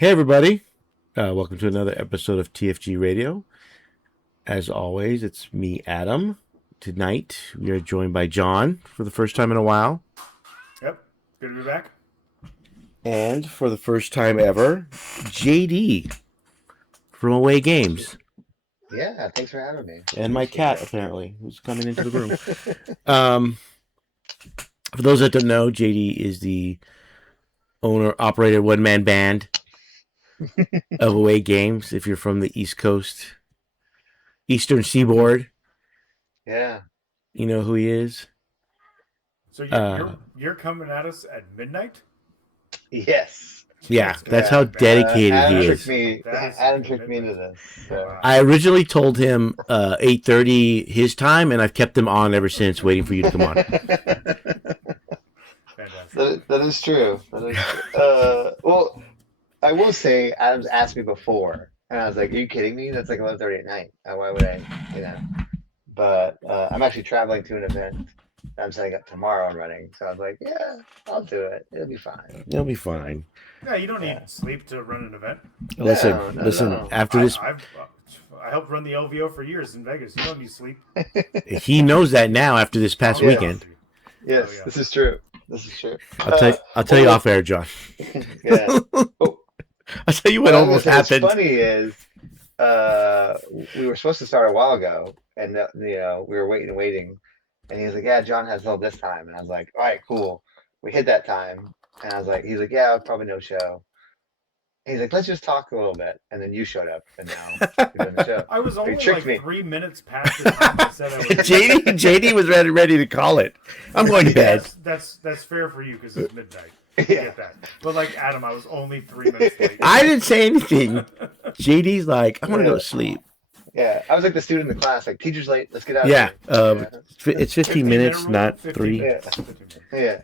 Hey, everybody. Welcome to another episode of TFG Radio. As always, it's me, Adam. Tonight, we are joined by John for the first time in a while. Yep. Good to be back. And for the first time ever, JD from Away Games. Yeah, thanks for having me. And my cat, apparently, who's coming into the room. For those that don't know, JD is the owner, operator, one-man band of Away Games. If you're from the East Coast, Eastern Seaboard, Yeah. you know who he is. So you're coming at us at midnight? Yes. Yeah, that's how dedicated he is. Adam tricked me into this. So. I originally told him 8:30 his time, and I've kept him on ever since, waiting for you to come on. That is true. Well, I will say, Adam's asked me before, and I was like, "Are you kidding me? That's like 11:30 at night. Why would I?" But I'm actually traveling to an event that I'm setting up tomorrow and running, so I was like, "Yeah, I'll do it. It'll be fine." It'll be fine. Yeah, you don't need sleep to run an event. Listen. No. After this, I helped run the LVO for years in Vegas. You don't need sleep. he knows that now. After this past weekend. Yes, Oh, yeah. This is true. I'll tell you off air, John. Yeah. I'll tell you what almost happened. What's funny is, we were supposed to start a while ago, and we were waiting, and he was like, "Yeah, John has till this time," and I was like, "All right, cool." We hit that time, and I was like, "He's like, yeah, probably no show." And he's like, "Let's just talk a little bit," and then you showed up, and now we're doing the show. I was only tricked me. 3 minutes past the time I said I was. JD was ready to call it. I'm going to bed. That's fair for you because it's midnight. I Yeah. get that. But like Adam, I was only 3 minutes late. I didn't say anything. JD's like, I want to go to sleep. Yeah, I was like the student in the class, like, "Teacher's late. Let's get out of Yeah, here." it's 15 minutes, not 3. Yeah. 15 minutes. Yeah.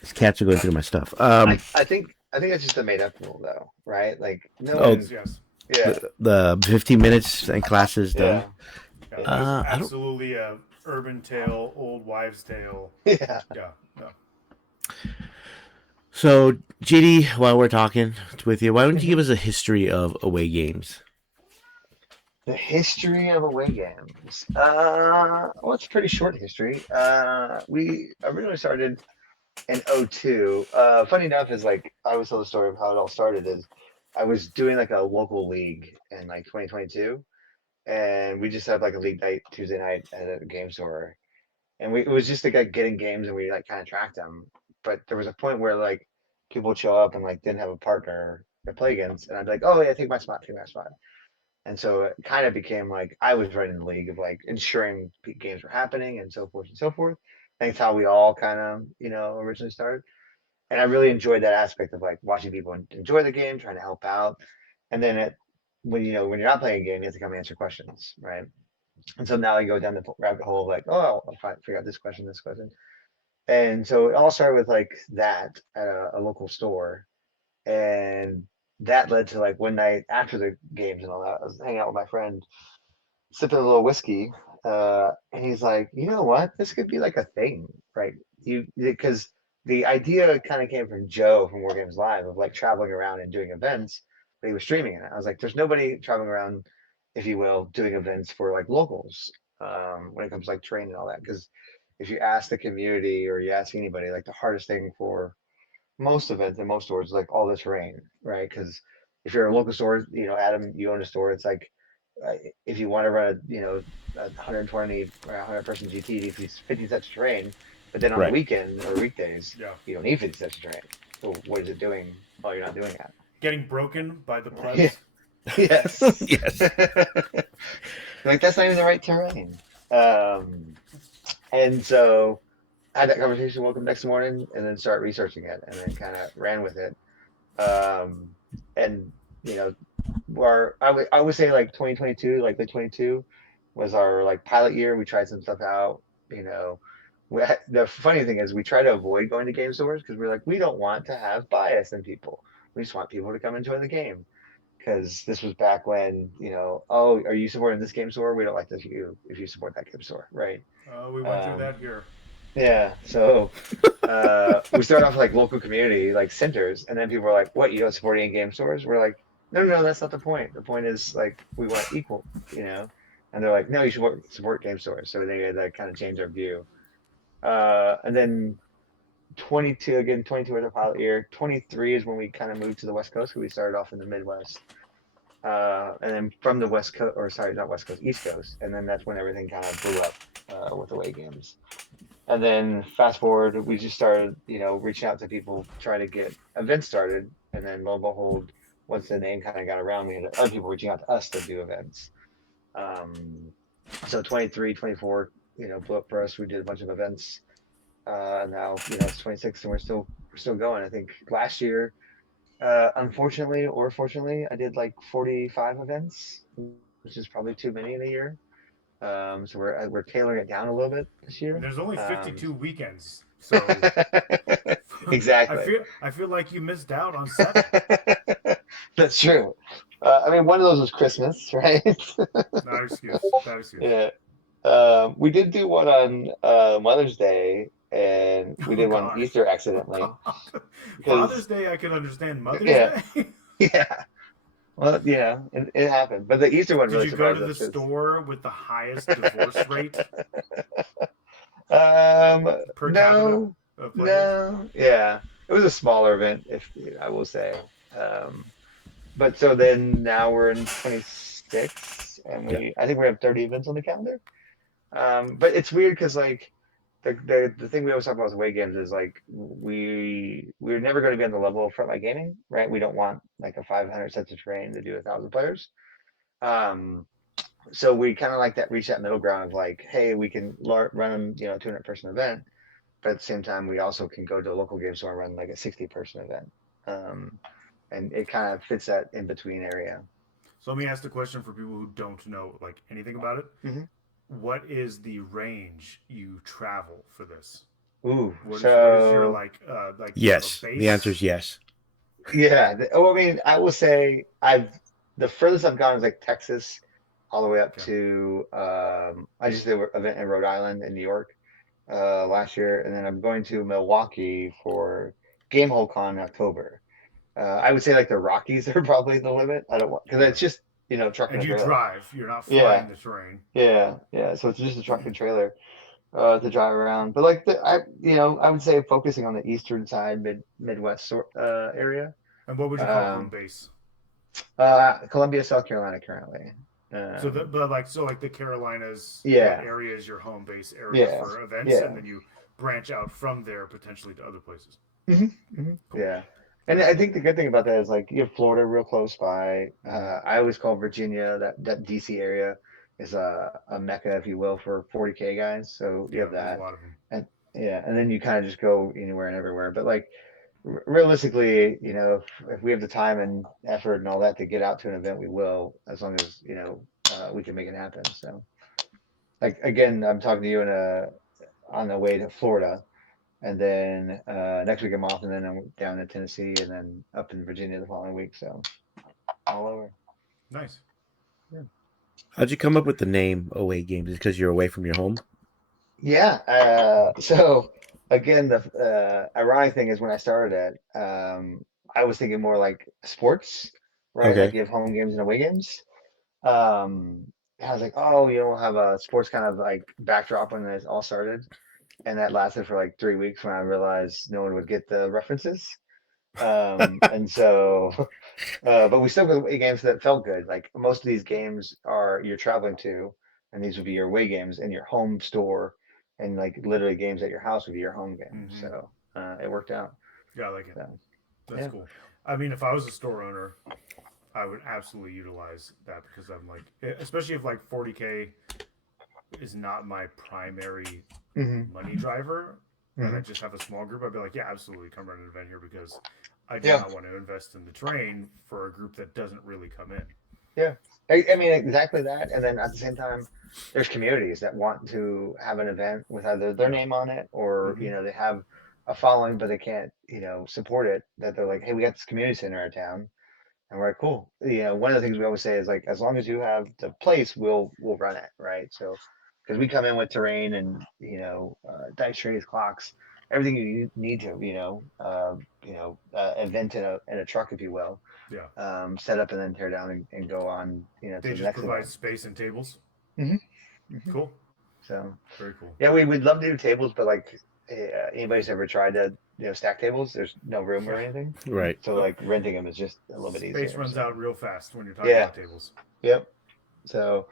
These cats are going through my stuff. I think that's just a made up rule, though, right? Like, no one's. Yes. Yeah. The 15 minutes and classes done. Yeah, I don't- absolutely a urban tale, old wives' tale. Yeah. Yeah. No. So, JD, while we're talking with you, why don't you give us a history of Away Games? The history of away games. Well, it's a pretty short history. We originally started in '02. Funny enough is, like, I always tell the story of how it all started is I was doing like a local league in like 2022, and we just had like a league night Tuesday night at a game store, and it was just like getting games, and we like kind of tracked them. But there was a point where like people would show up and like didn't have a partner to play against, and I'd be like, "Oh yeah, take my spot." And so it kind of became like I was running the league of like ensuring games were happening and so forth and so forth. That's how we all kind of, originally started. And I really enjoyed that aspect of like watching people enjoy the game, trying to help out. And then when you're not playing a game, you have to come answer questions, right? And so now you go down the rabbit hole of like, oh, I'll figure out this question. And so it all started with like that at a local store. And that led to like one night after the games and all that, I was hanging out with my friend, sipping a little whiskey, and he's like, "You know what? This could be like a thing, right? Because the idea kind of came from Joe from War Games Live of like traveling around and doing events, but he was streaming it. I was like, there's nobody traveling around, if you will, doing events for like locals, when it comes to like training and all that. Because if you ask the community or you ask anybody, like the hardest thing for most events and most stores is like all the terrain, right? Because if you're a local store, Adam, you own a store. It's like if you want to run a 120 or 100 person GT, you need 50 sets of terrain. But then on the weekend or weekdays, you don't need 50 sets of terrain. So what is it doing while you're not doing that? Getting broken by the plebs. Yeah. Yes. Yes. Like that's not even the right terrain. And so I had that conversation, woke up next morning, and then start researching it, and then kind of ran with it. And I would say like 2022, like late 22, was our like pilot year. We tried some stuff out. The funny thing is we try to avoid going to game stores because we're like, we don't want to have bias in people. We just want people to come enjoy the game. Because this was back when, oh, are you supporting this game store? We don't like this if you support that game store, right? We went through that here. Yeah, so we started off like local community, like centers, and then people were like, "What? You don't support any game stores?" We're like, "No, no, no, that's not the point. The point is like we want equal, you know." And they're like, "No, you should support game stores." So they had to kind of change our view. And then 22 again, 22 was our pilot year. 23 is when we kind of moved to the West Coast. We started off in the Midwest, and then from the West Coast, or sorry, not West Coast, East Coast, and then that's when everything kind of blew up with away games. And then fast forward, we just started, reaching out to people, trying to get events started. And then lo and behold, once the name kind of got around, we had other people reaching out to us to do events. So 23, 24, blew up for us. We did a bunch of events. Now, it's 26 and we're still going. I think last year, unfortunately or fortunately, I did like 45 events, which is probably too many in a year. So we're tailoring it down a little bit this year. And there's only 52 weekends, so exactly. I feel like you missed out on 7. That's true. I mean, one of those was Christmas, right? Not excuse. Not excuse. Yeah. We did do one on Mother's Day, and we did one on Easter accidentally. Father's Day, I can understand. Mother's Yeah. Day. Yeah. Well, yeah, it happened. But the Easter one really surprised us. Did you go to the store with the highest divorce rate? Per No, no. Yeah, it was a smaller event, if I will say. But so then now we're in 26, and I think we have 30 events on the calendar. But it's weird because like the thing we always talk about with away games is like we're never going to be on the level of frontline gaming, right? We don't want like a 500 sets of terrain to do 1,000 players. So we kind of like reach that middle ground of like, hey, we can run a 200 person event, but at the same time we also can go to a local game store and run like a 60 person event. And it kind of fits that in between area. So let me ask the question for people who don't know like anything about it. Mm-hmm. What is the range you travel for this? Ooh, what is your like yes? The answer is yes. Yeah. I mean, I will say the furthest I've gone is like Texas, all the way up to I just did an event in Rhode Island and New York last year, and then I'm going to Milwaukee for Gamehole Con in October. I would say like the Rockies are probably the limit. I don't want because it's just truck and you trailer. Drive. You're not flying the terrain. Yeah. So it's just a truck and trailer to drive around. But like I would say focusing on the eastern side, Midwest area. And what would you call home base? Columbia, South Carolina, currently. So the Carolinas area is your home base area for events, and then you branch out from there potentially to other places. Mm-hmm. Mm-hmm. Cool. Yeah. And I think the good thing about that is like you have Florida real close by. I always call Virginia, that DC area is a mecca, if you will, for 40K guys. So you have that. A lot of them. And then you kind of just go anywhere and everywhere. But like realistically, if we have the time and effort and all that to get out to an event, we will, as long as we can make it happen. So, like again, I'm talking to you on the way to Florida. And then next week I'm off, and then I'm down in Tennessee, and then up in Virginia the following week. So all over. Nice. Yeah. How'd you come up with the name Away Games? Is it because you're away from your home? Yeah. So again, the ironic thing is when I started it, I was thinking more like sports, right? Okay. Like you have home games and away games. I was like, oh, we'll have a sports kind of like backdrop when it all started. And that lasted for like 3 weeks when I realized no one would get the references. And so, but we still got away games that felt good. Like most of these games you're traveling to, and these would be your away games in your home store, and like literally games at your house would be your home game. Mm-hmm. So it worked out. Yeah, I like it. So, that's cool. I mean, if I was a store owner, I would absolutely utilize that because I'm like, especially if like 40K is not my primary money driver, and I just have a small group, I'd be like, yeah, absolutely, come run an event here because I do not want to invest in the terrain for a group that doesn't really come in. Yeah, I mean exactly that, and then at the same time, there's communities that want to have an event with either their name on it or they have a following but they can't support it. That they're like, hey, we got this community center in town. And we're like, cool. One of the things we always say is like, as long as you have the place, we'll run it, right? So, because we come in with terrain and dice trays, clocks, everything you need to, event in a truck, if you will. Yeah. Set up and then tear down and go on, to They the just next provide event. space and tables. Mm-hmm. Cool. So very cool. Yeah, we would love to do tables, but like anybody's ever tried to stack tables, there's no room or anything. Right. So like renting them is just a little bit easier. Space runs so. out real fast when you're talking about tables. Yep. So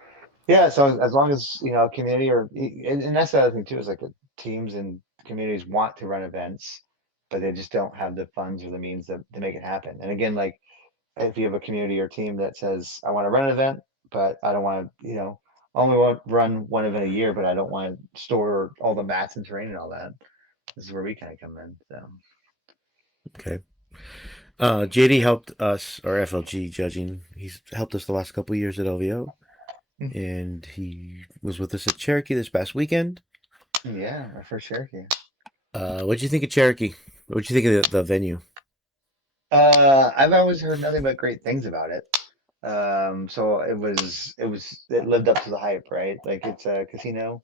yeah, so as long as community and that's the other thing too is like the teams and communities want to run events, but they just don't have the funds or the means to make it happen. And again, like if you have a community or team that says, I want to run an event, but I don't want to, only want to run one event a year, but I don't want to store all the mats and terrain and all that. This is where we kind of come in. So Okay. JD helped us, or FLG judging. He's helped us the last couple of years at LVO, and he was with us at Cherokee this past weekend. Yeah, our first Cherokee. What'd you think of Cherokee? What'd you think of the venue? I've always heard nothing but great things about it. So it lived up to the hype, right? Like it's a casino.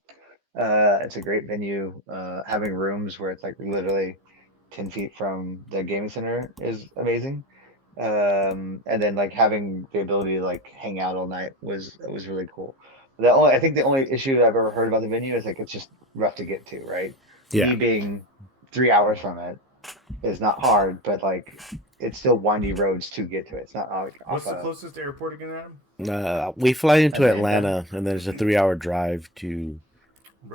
It's a great venue. Having rooms where it's like literally 10 feet from the gaming center is amazing. And then like having the ability to like hang out all night was really cool. I think the only issue I've ever heard about the venue is like it's just rough to get to, right? Yeah. Me being 3 hours from it is not hard, but like it's still windy roads to get to it. It's not like What's the closest airport again, Adam? We fly into Atlanta, and then there's a 3-hour drive to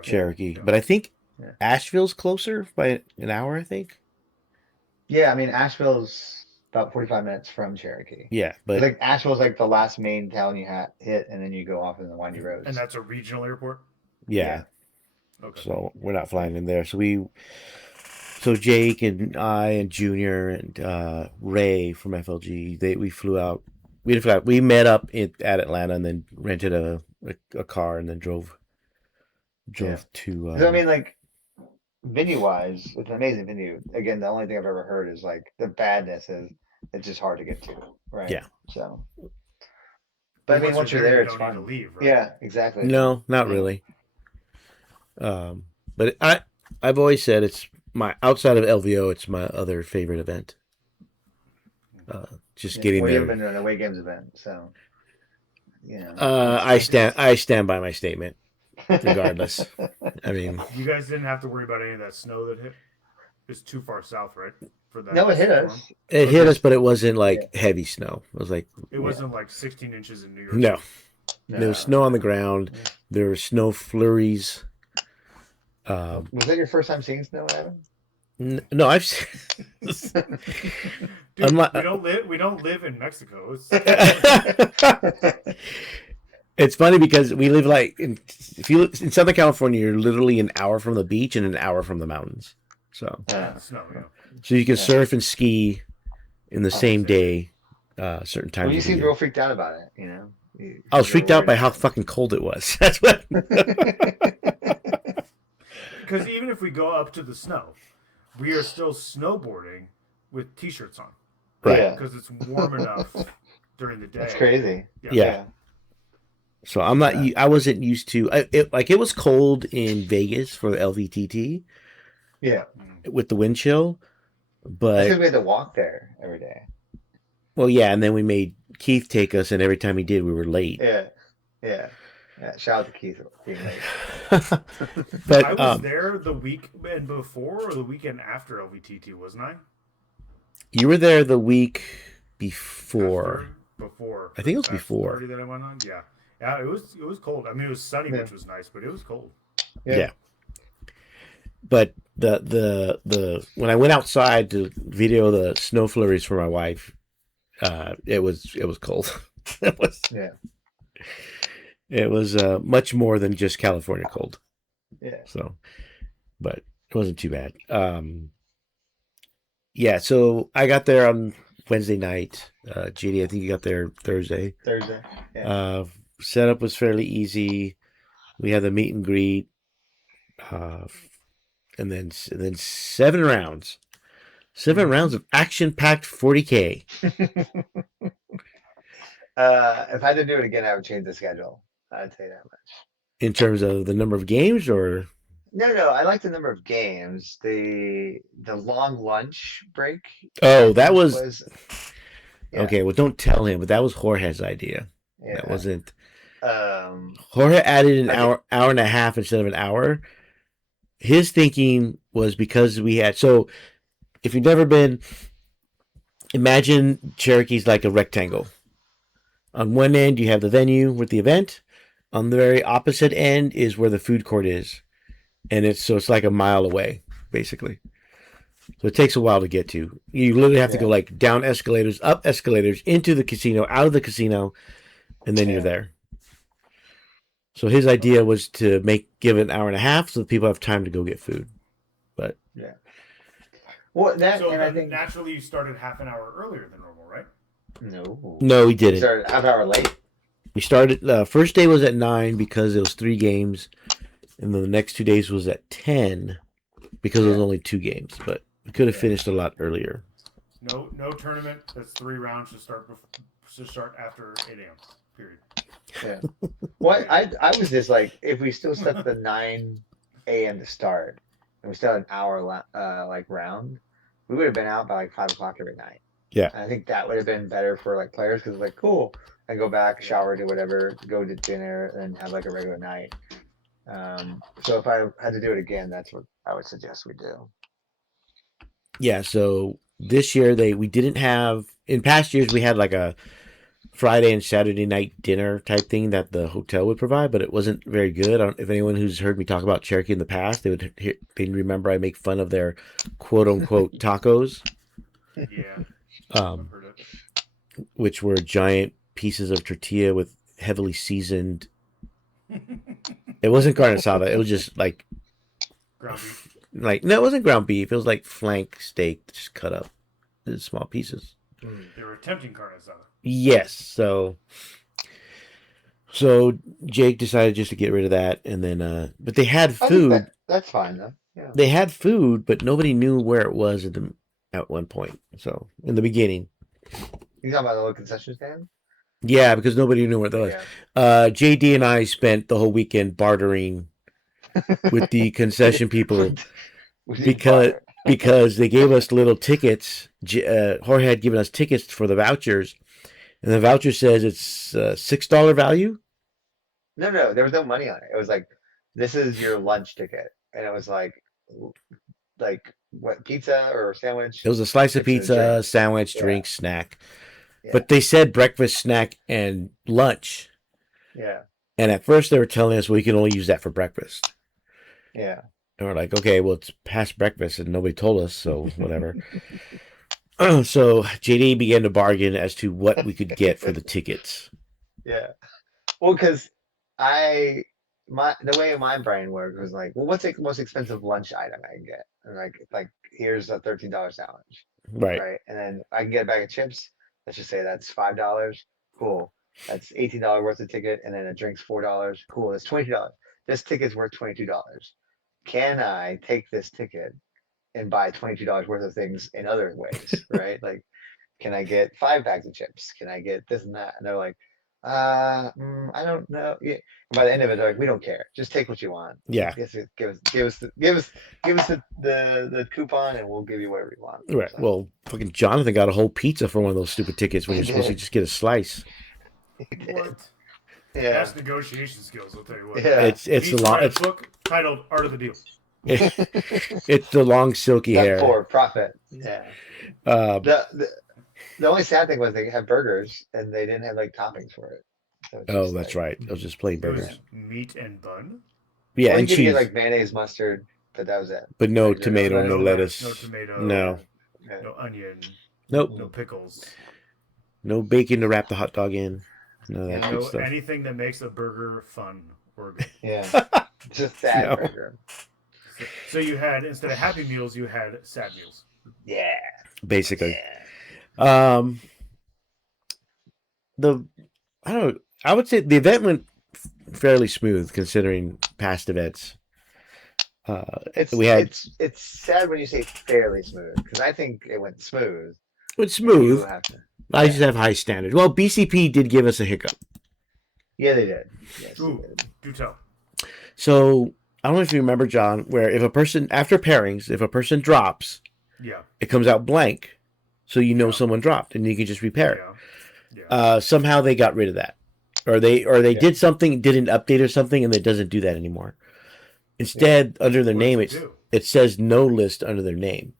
Cherokee. Yeah. But I think Asheville's closer by an hour, I think. Yeah, I mean Asheville's about 45 minutes from Cherokee. Yeah, but like Asheville's like the last main town you hit, and then you go off in the windy roads. And that's a regional airport? Yeah. Okay. So we're not flying in there. So Jake and I and Junior and Ray from FLG, we flew out. We didn't fly out. We met up at Atlanta and then rented a car and then drove to. I mean, like venue wise, it's an amazing venue. Again, the only thing I've ever heard is like the badness is it's just hard to get to, right? Yeah. So, but I mean, once you're there, it's fun to leave, right? Yeah, exactly. No, not really. But I've always said it's my outside of LVO, it's my other favorite event. Getting there. You haven't been to an away games event, so I stand by my statement, regardless. I mean, you guys didn't have to worry about any of that snow that hit. It's too far south, right? For that. No, it hit us. It hit us, but it wasn't like heavy snow. It was like wasn't like 16 inches in New York. No. There was snow on the ground. There were snow flurries. Was that your first time seeing snow, Adam? No, I've Dude, we don't live in Mexico. It's funny because we live if you live in Southern California, you're literally an hour from the beach and an hour from the mountains. So snow, yeah. So you can surf and ski in the same day, certain times. Well, you seemed real freaked out about it, I was freaked out by how fucking cold it was. That's what. Because even if we go up to the snow, we are still snowboarding with t-shirts on. Right. Because it's warm enough during the day. That's crazy. Yeah. So I'm not. I wasn't used to. It was cold in Vegas for the LVTT. Yeah. With the wind chill, but because we had to walk there every day. Well, yeah, and then we made Keith take us, and every time he did, we were late. Yeah. Shout out to Keith being late. But I was there the weekend before or the weekend after LVTT, wasn't I? You were there the week before. Before. I think it was before. Party that I went on. Yeah. Yeah, it was cold. I mean, it was sunny, which was nice, but it was cold. Yeah. But the when I went outside to video the snow flurries for my wife, it was cold. It was much more than just California cold. Yeah. So, but it wasn't too bad. Yeah. So I got there on Wednesday night. JD, I think you got there Thursday. Yeah. Setup was fairly easy. We had the meet and greet. And then 7 rounds. 7 rounds of action-packed 40K. If I had to do it again, I would change the schedule. I'd say that much. In terms of the number of games, or No. I like the number of games. The long lunch break. Oh, I that think was yeah, okay. Well, don't tell him, but that was Jorge's idea. That yeah. wasn't. Um, Jorge added an I think hour and a half instead of an hour. His thinking was because we had so. If you've never been, imagine Cherokee's like a rectangle. On one end, you have the venue with the event. On the very opposite end is where the food court is, and it's like a mile away, basically. So it takes a while to get to. You literally have to go yeah, like down escalators, up escalators, into the casino, out of the casino, and then you're yeah. there. So his idea Okay. was to give it an hour and a half so that people have time to go get food. But Yeah. Well, that So and I then think naturally you started half an hour earlier than normal, right? no. no, we We didn't. started a half hour late. We started. First day was at 9 because it was 3 games, and then the next 2 days was at 10 because it was Yeah. only 2 games. But we could have Yeah. finished a lot earlier. No tournament. That's 3 rounds to start after 8 a.m. Period. Yeah. What I was just like, if we still set the 9 a.m. to start, and we still had an hour like round, we would have been out by like 5 o'clock every night. Yeah. And I think that would have been better for like players because like cool, I go back, shower, do whatever, go to dinner, and have like a regular night. So if I had to do it again, that's what I would suggest we do. Yeah. So this year we didn't have. In past years we had like a Friday and Saturday night dinner type thing that the hotel would provide, but it wasn't very good. I don't, if anyone who's heard me talk about Cherokee in the past, they'd remember I make fun of their quote unquote tacos, Yeah, um, I've heard it. which were giant pieces of tortilla with heavily seasoned. It wasn't carne asada. It was just Ground beef. no, it wasn't ground beef. It was like flank steak, just cut up in small pieces. They were attempting carne asada. Yes, so Jake decided just to get rid of that, and then but they had I think food. that's fine though. Yeah. They had food, but nobody knew where it was at one point. So in the beginning, You talking about the little concession stand? yeah, because nobody knew where it was. Yeah. JD and I spent the whole weekend bartering with the concession people We need because barter. because they gave us little tickets. Jorge had given us tickets for the vouchers, and the voucher says it's $6 value. No, there was no money on it. It was like, this is your lunch ticket, and it was like what pizza or sandwich, It was a slice of chips and a pizza, drink. sandwich, Yeah, drink, snack. yeah, But they said breakfast, snack, and lunch. yeah, And at first they were telling us we can only use that for breakfast. yeah. And we're like, okay, well, it's past breakfast and nobody told us, so whatever. So JD began to bargain as to what we could get for the tickets. Yeah. Well, because the way my brain worked was like, well, what's the most expensive lunch item I can get? And like here's a $13 sandwich, Right. right? And then I can get a bag of chips. Let's just say that's $5. Cool. That's $18 worth of ticket, and then a drink's $4. Cool. That's $20. This ticket's worth $22. Can I take this ticket and buy $22 worth of things in other ways, right? Like, can I get 5 bags of chips? Can I get this and that? And they're like, I don't know. Yeah. And by the end of it, they're like, we don't care. Just take what you want. Yeah. Give us the coupon, and we'll give you whatever you want. Right. So, Well, fucking Jonathan got a whole pizza for one of those stupid tickets when He you're supposed to did. just get a slice. What? yeah, That's negotiation skills, I'll tell you what. yeah. It's He the long read a book titled Art of the Deal. it's the long silky That hair. for profit. Yeah. Uh, The only sad thing was they had burgers and they didn't have like toppings for it. So it's oh, just that's like, right. It was just plain It burgers. was meat and bun. Yeah, well, and you could cheese, get like mayonnaise, mustard, but that was it. but no Like, tomato, no no lettuce. No tomato. No. Yeah. No onion. Nope. No pickles. No bacon to wrap the hot dog in. No, that Yeah, good No stuff. anything that makes a burger fun or good. Yeah. Just sad No. burger. So you had, instead of Happy Meals, you had sad meals. Yeah. Basically. Yeah. I don't know. I would say the event went fairly smooth considering past events. We had It's sad when you say fairly smooth because I think it went smooth. it's smooth. You have to, I just have high standards. Well, BCP did give us a hiccup. yeah, they did. Yes, they Ooh, did. do tell. So I don't know if you remember, John, where if a person after pairings, if a person drops, Yeah. it comes out blank, so you know Yeah. someone dropped, and you can just repair it. Yeah. Somehow they got rid of that, or they did something, did an update or something, and it doesn't do that anymore. Instead, under their What does name, it do? it says no list under their name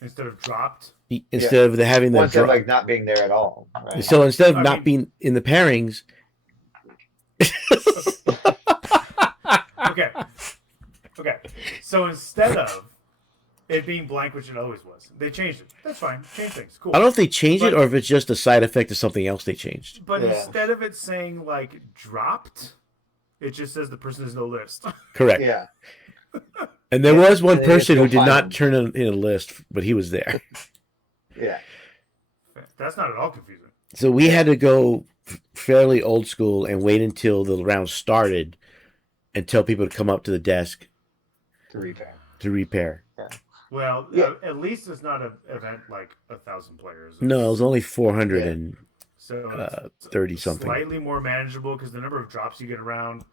Instead of dropped. instead of having the Instead of like not being there at all. Right? So instead of I not mean- being in the pairings, Okay. So instead of it being blank, which it always was, they changed it. That's fine. Change things. Cool. I don't know if they changed it But- or if it's just a side effect of something else they changed. But Yeah. instead of it saying like dropped, it just says the person has no list. Correct. Yeah. And there was one They person just who go did find not them. turn in a list, but he was there. Yeah. That's not at all confusing. So we had to go fairly old school and wait until the round started and tell people to come up to the desk To repair. to repair. Well, Yeah. at least it's not an event like 1,000 players. No, it was only 430 So it's something. slightly more manageable because the number of drops you get around.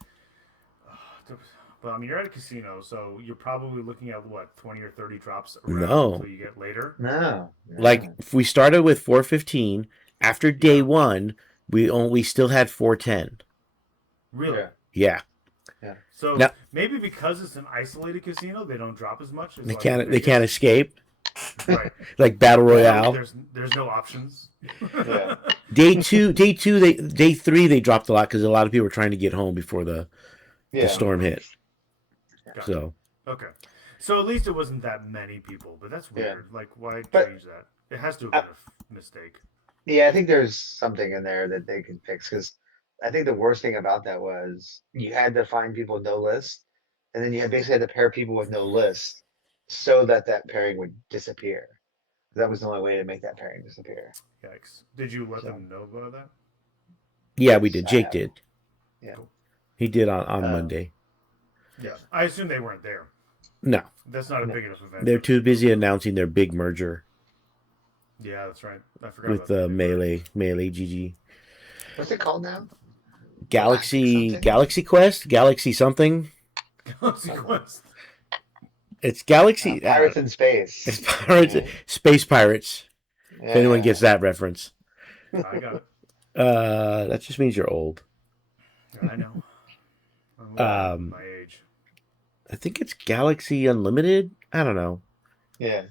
Well, I mean, you're at a casino, so you're probably looking at what 20 or 30 drops around No. until you get later. No. Like if we started with 415, after day one, we still had 410. Really? Yeah. Yeah. So Now- maybe because it's an isolated casino, they don't drop as much. As They like can't Vegas. escape Right. like Battle Royale. There's no options. Yeah. Day three they dropped a lot because a lot of people were trying to get home before the Yeah. storm hit. Gotcha. So Okay. So at least it wasn't that many people, but that's Yeah. weird. Like, why But- change that? It has to have been a mistake. Yeah, I think there's something in there that they can fix because I think the worst thing about that was you had to find people with no list, and then you basically had to pair people with no list so that pairing would disappear. That was the only way to make that pairing disappear. Yikes. Did you let So- them know about that? yeah, we did. I Jake have. did. Yeah. He did on Oh. Monday. Yeah. I assume they weren't there. No, That's not a big enough event. they're too busy announcing their big merger Yeah, that's right. I forgot with about that. Melee GG. What's it called now? Galaxy something? Quest, Galaxy something. Galaxy Quest. It's Galaxy. Pirates in Space. It's Pirates, Space Pirates. If anyone Yeah. gets that reference, I got it. that just means you're old. I know. I'm my age. I think it's Galaxy Unlimited. I don't know. Yeah.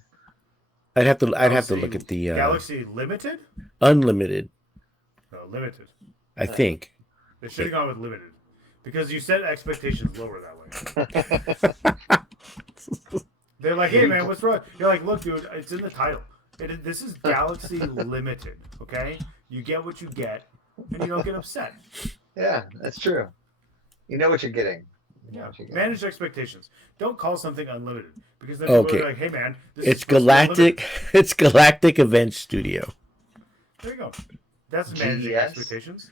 I'd have to look Galaxy- at the Galaxy Limited? Unlimited. No, Limited. I think. They should have gone with Limited. Because you set expectations lower that way. They're like, hey man, what's wrong? You're like, look, dude, it's in the title. This is Galaxy Limited, okay? You get what you get, and you don't get upset. Yeah, that's true. You know what you're getting. You know Yeah, what you're getting. manage expectations. Don't call something unlimited because then people Okay. are like, "Hey, man, this It's is supposed to be unlimited." Galactic. It's Galactic Event Studio. There you go. That's managing GES? expectations.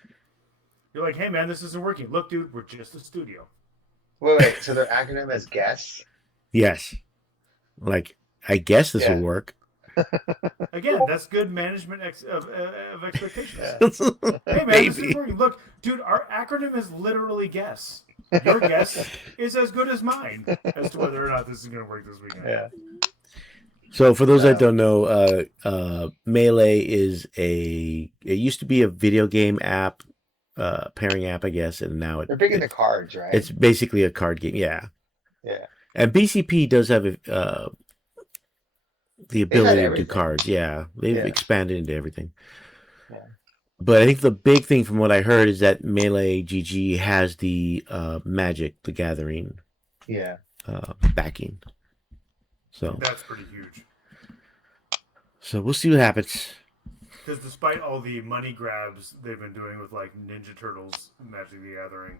You're like, "Hey, man, this isn't working. Look, dude, we're just a studio." Wait. So their acronym is GUESS? Yes. Like, I guess this Yeah. will work. Again, that's good management of expectations. Yeah. Hey, man, this Maybe. is working. Look, dude, our acronym is literally guess. Your guess is as good as mine as to whether or not this is going to work this weekend. Yeah. So for those that don't know, Melee is it used to be a video game app, pairing app, I guess, and now They're big into cards, right? it's basically a card game. Yeah. Yeah. And BCP does have the ability to do everything. cards. Yeah, they've Yeah. expanded into everything. Yeah. But I think the big thing from what I heard is that Melee GG has the Magic the Gathering Yeah. backing. So That's pretty huge. we'll see what happens. Because despite all the money grabs they've been doing with like Ninja Turtles, Magic the Gathering,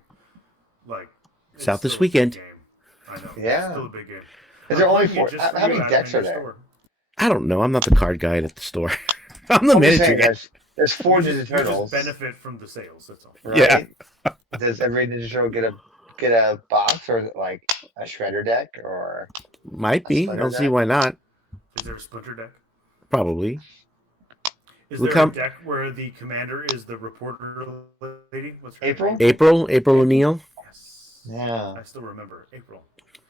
like It's out this still a big weekend. game. I know. Yeah. It's still a big game. Is there I'm only playing it 4? just for How you many out decks in are your there? store. I don't know. I'm not the card guy at the store. I'm the I'm just miniature saying, guy. there's 4 You Ninja just Turtles. benefit from the sales. That's all. Right? Yeah. Does every Ninja Turtle get a box, or is it like a shredder deck, or Might be. I Splinter don't see deck? why not. Is there a splinter deck? Probably. Is Look there how- a deck where the commander is the reporter lady? What's her April? name? April O'Neil. Yes. Yeah. I still remember April.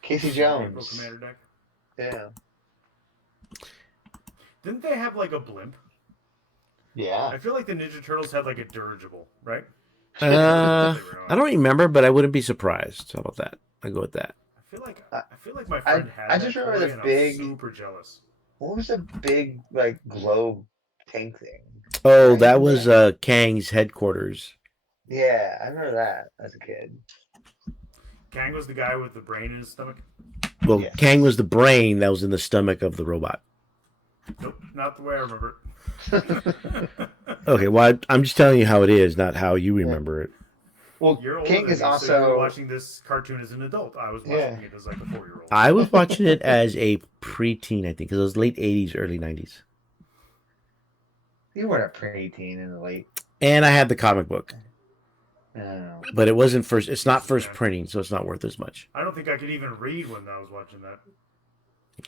Casey April Jones. Commander deck. Yeah. Didn't they have like a blimp? Yeah. I feel like the Ninja Turtles had like a dirigible, right? I don't remember, but I wouldn't be surprised. How about that? I go with that. I feel like my friend had. I just that remember toy the and big. I'm super jealous. What was the big like globe tank thing? Oh, I that remember was that. Kang's headquarters. Yeah, I remember that as a kid. Kang was the guy with the brain in his stomach. Well, Yes. Kang was the brain that was in the stomach of the robot. Nope, not the way I remember it. Okay, well, I'm just telling you how it is, not how you remember it. Well, You're older King than is me, also. so you were watching this cartoon as an adult. I was watching Yeah. it as like a 4-year-old. I was watching it as a preteen, I think, because it was late 80s, early 90s. You weren't a preteen in the late. And I had the comic book. Oh. But it wasn't first. It's not first printing, so it's not worth as much. I don't think I could even read when I was watching that.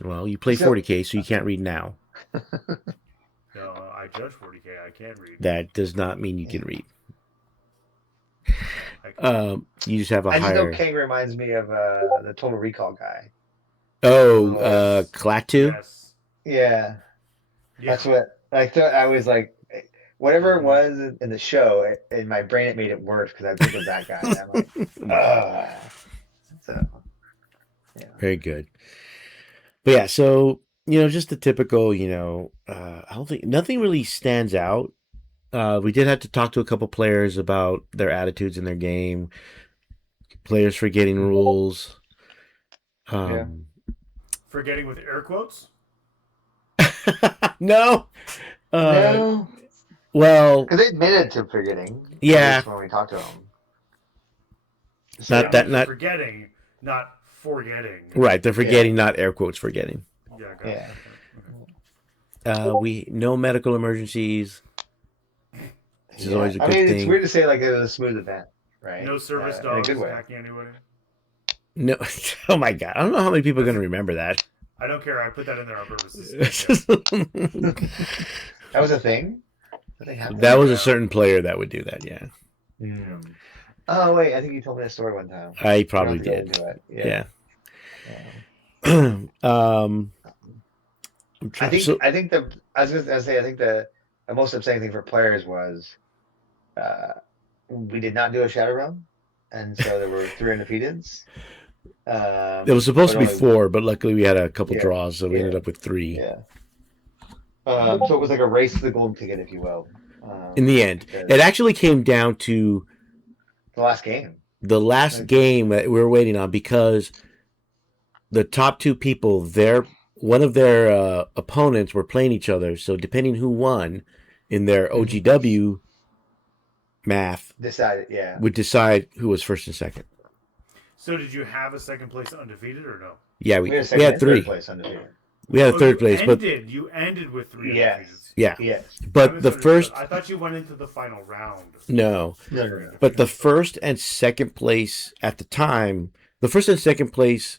Well, you play 40K, so you can't read now. No, I judge 40K. I can read. That does not mean you can read. I can. You just have a I just higher. know King reminds me of the Total Recall guy. Oh, Klaatu? Yes. Yeah, Yeah. that's what I thought. I was like, whatever it was in the show, in my brain it made it worse because I think of that guy. And I'm like, so yeah. Very good. But yeah, so just the typical. I don't think nothing really stands out. We did have to talk to a couple players about their attitudes in their game. Players forgetting rules. Forgetting with air quotes? No. No, Well, because they admitted to forgetting. Yeah. At least when we talked to them. Not forgetting, not forgetting. right. They're forgetting, not air quotes forgetting. Yeah. Got it. Yeah. We no medical emergencies. This is always a good It's thing. weird to say like it was a smooth event, right? No service in a dogs good way. attacking anybody. No, oh my god! I don't know how many people are going to remember that. I don't care. I put that in there on purpose. That was a thing. That was a certain player that would do that. Yeah. Mm. Oh wait, I think you told me a story one time. I probably You don't have did. to go into it. Yeah. I think the most upsetting thing for players was we did not do a shadow realm, and so there were 3 undefeateds. It was supposed to be 4, but luckily we had a couple draws, so we ended up with 3. Yeah. So it was like a race to the golden ticket, if you will. In the end, it actually came down to the last game. The last game that we were waiting on, because the top 2 people, one of their opponents were playing each other. So depending who won in their OGW math, would decide who was first and second. So did you have a second place undefeated or no? Yeah, we had 3. Third place undefeated. We had a third place, but you ended with 3 yes. undefeateds. Yeah. Yes. But the first, I thought you went into the final round. No. But the first and second place at the time, the first and second place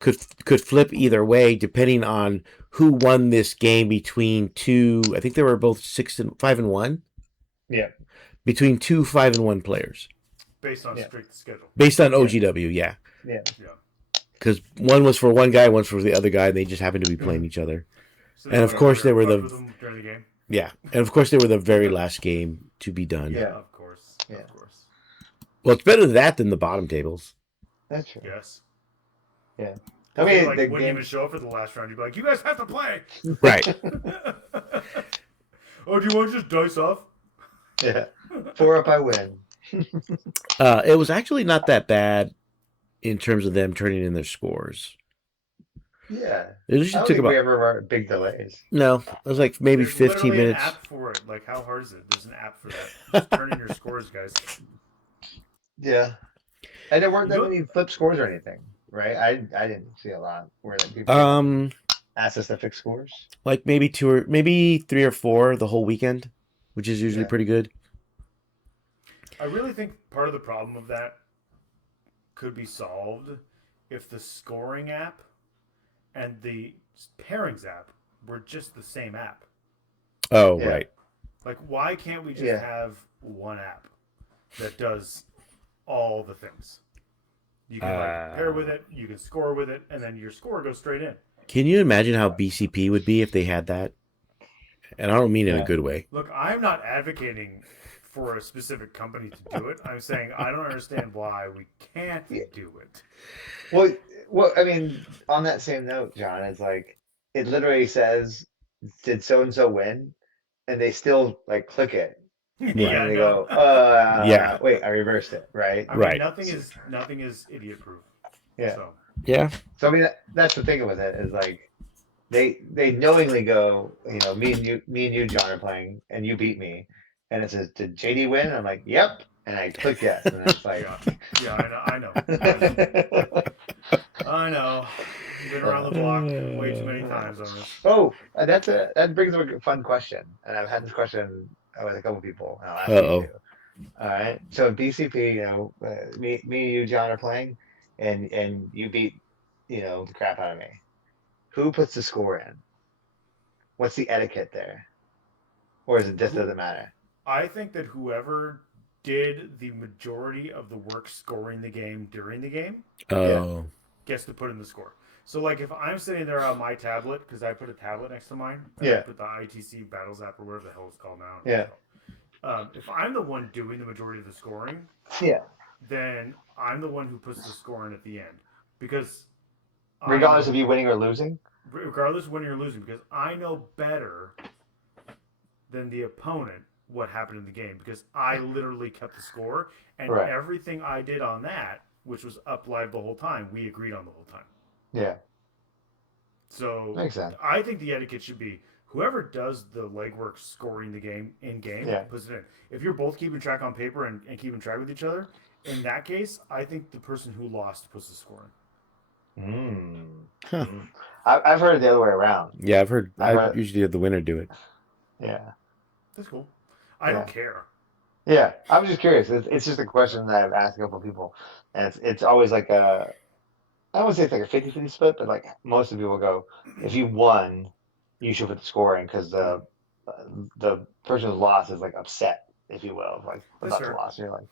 could flip either way depending on who won this game between 2. I think they were both 5-1. Yeah. Between 2 5-1 players. Based on strict schedule. Based on OGW, yeah. Yeah. Because one was for one guy, one's for the other guy, and they just happened to be playing each other. So and of course they were during the game. Yeah, and of course they were the very last game to be done. Yeah, of course. Yeah. Of course. Well, it's better that than the bottom tables. That's true. Yes. Yeah. I mean, like, wouldn't even show up for the last round. You'd be like, "You guys have to play." Right. Oh, do you want to just dice off? Yeah. 4 up, I win. It was actually not that bad in terms of them turning in their scores. Yeah. It usually took about. We ever were big delays. No, it was like maybe There's 15 literally minutes. An app for it. Like, how hard is it? There's an app for that. Just turn in your scores, guys. Yeah. And there weren't that many flip scores or anything, right? I didn't see a lot where people asked us to fix scores. Like maybe 2 or maybe 3 or 4 the whole weekend, which is usually pretty good. I really think part of the problem of that could be solved if the scoring app and the pairings app were just the same app. Oh, right. Like, why can't we just have one app that does all the things? You can pair with it, you can score with it, and then your score goes straight in. Can you imagine how BCP would be if they had that? And I don't mean in a good way. Look, I'm not advocating for a specific company to do it. I'm saying I don't understand why we can't do it. Well, I mean, on that same note, John, it's like it literally says, "Did so and so win?" and they still like click it. Yeah, And they no. go, wait, I reversed it, right? I mean, nothing is idiot proof. Yeah. So. Yeah. So I mean, that's the thing with it is like they knowingly go, me and you, John, are playing, and you beat me, and it says, "Did JD win?" I'm like, "Yep," and I click yes, and it's like, yeah, I know. I know. Been around the block way too many times on this. Oh, that brings up a fun question, and I've had this question with a couple people. And I'll ask you too. All right. So in BCP, me and you, John, are playing, and you beat, the crap out of me. Who puts the score in? What's the etiquette there? Or is it just doesn't matter? I think that whoever did the majority of the work scoring the game during the game gets to put in the score. So, like, if I'm sitting there on my tablet, because I put a tablet next to mine, I put the ITC Battles app or whatever the hell it's called now. Yeah. If I'm the one doing the majority of the scoring, then I'm the one who puts the score in at the end. Because regardless of you winning or losing? Regardless of winning or losing, because I know better than the opponent what happened in the game, because I literally kept the score, and everything I did on that, which was up live the whole time, we agreed on the whole time. Yeah. So makes sense. I think the etiquette should be whoever does the legwork scoring the game in game puts it in. If you're both keeping track on paper and keeping track with each other, in that case, I think the person who lost puts the score in. Huh. I've heard it the other way around. Yeah, I've heard. I usually have the winner do it. Yeah. That's cool. I don't care. Yeah, I was just curious. It's just a question that I've asked a couple of people, and it's always like I don't want to say it's like a 50-50 split, but like most of the people go, if you won, you should put the score in because the person who lost is like upset, if you will, like about the loss. You're like,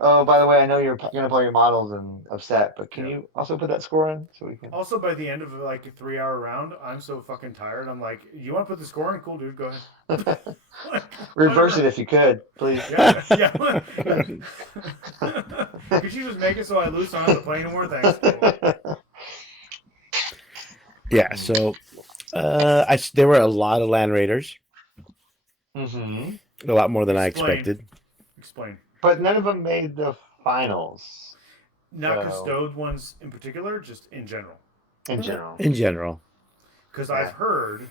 oh, by the way, I know you're gonna play your models and upset, but can you also put that score in so we can? Also, by the end of like a 3-hour round, I'm so fucking tired. I'm like, you want to put the score in? Cool, dude, go ahead. Reverse it if you could, please. Yeah. Could you just make it so I lose, so I don't have to play anymore? Thanks. Cool. Yeah. So, there were a lot of Land Raiders. Mm-hmm. A lot more than I expected. Explain. But none of them made the finals. Not custode ones in particular, just in general. In general. Because I've heard,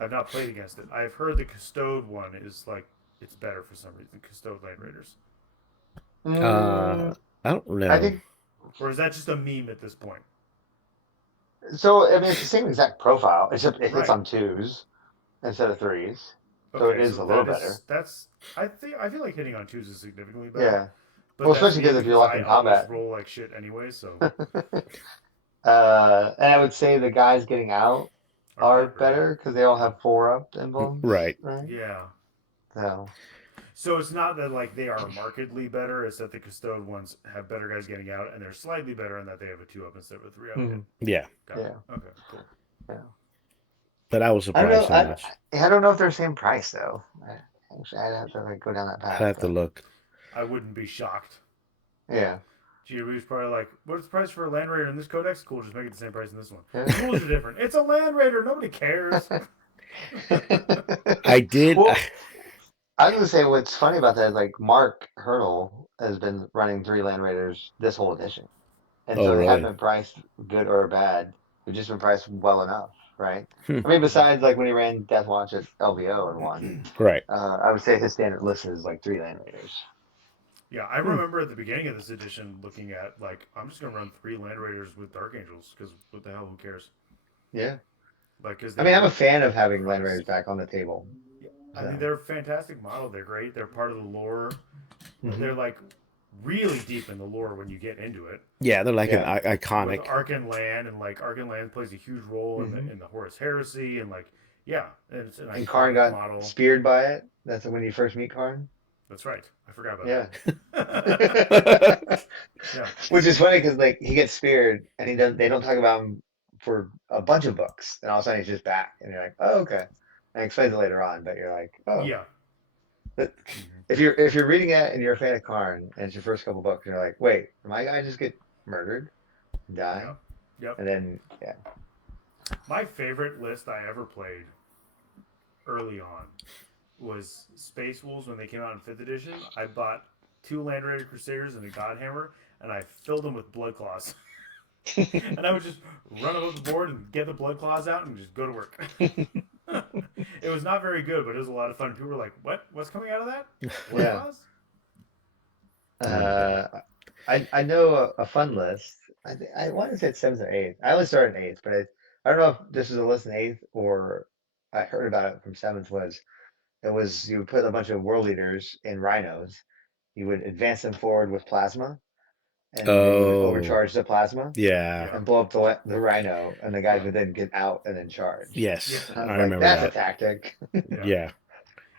I've not played against it. I've heard the custode one is like it's better for some reason. Custode Land Raiders. I don't know. I think, or is that just a meme at this point? So I mean, it's the same exact profile, except it hits on 2s instead of 3s. So it is a little better. I feel like hitting on 2s is significantly better. Yeah. But well, especially because if you're locked in combat, roll like shit anyway. So. And I would say the guys getting out are better because they all have 4-up emblems. Right. Yeah. So it's not that like they are markedly better; it's that the custode ones have better guys getting out, and they're slightly better in that they have a 2-up instead of a 3-up. Mm-hmm. Yeah. Okay. Cool. Yeah. But I was surprised so much. I don't know if they're the same price though. I'd have to go down that path. I'd have to look. I wouldn't be shocked. Yeah. GW's probably like, what's the price for a Land Raider in this codex? Cool, just make it the same price in this one. Yeah. The rules are different. It's a Land Raider. Nobody cares. I did. Well, I was going to say what's funny about that is like Mark Hurdle has been running 3 Land Raiders this whole edition. And so they haven't been priced good or bad. They've just been priced well enough, right? I mean, besides like when he ran Death Watch at LVO and won. Right. I would say his standard list is like 3 Land Raiders. Yeah, I remember at the beginning of this edition looking at, like, I'm just going to run 3 Land Raiders with Dark Angels, because what the hell, who cares? Yeah. Like, cause I mean, I'm a fan of having Land Raiders back on the table. Yeah. I mean, they're a fantastic model. They're great. They're part of the lore. Mm-hmm. They're, like, really deep in the lore when you get into it. Yeah, they're like an iconic. With Arkan Land, and, like, Arkan Land plays a huge role in the Horus Heresy, and, like, yeah. And it's an iconic Karn got model. Speared by it. That's when you first meet Karn. That's right. I forgot about that. Yeah. Which is funny because like he gets speared and he doesn't. They don't talk about him for a bunch of books, and all of a sudden he's just back, and you're like, oh okay. And I explain it later on, but you're like, oh. Yeah. But if you're reading it and you're a fan of Karn and it's your first couple books, and you're like, wait, did my guy just get murdered, die, Yep. Yep. and then yeah. My favorite list I ever played early on was Space Wolves when they came out in 5th edition. I bought 2 Land Raider Crusaders and a Godhammer, and I filled them with Blood Claws. And I would just run above the board and get the Blood Claws out and just go to work. It was not very good, but it was a lot of fun. People were like, "What? What's coming out of that? Blood Yeah. Claws?" I know a fun list. I want to say it's 7th or 8th. I only started in 8th, but I don't know if this was a list in 8th or I heard about it from 7th. Was you would put a bunch of world leaders in rhinos, you would advance them forward with plasma, and they would overcharge the plasma Yeah. and blow up the rhino, and the guys would then get out and then charge. Yes. Yeah. I was I like, remember that's a that. tactic. Yeah.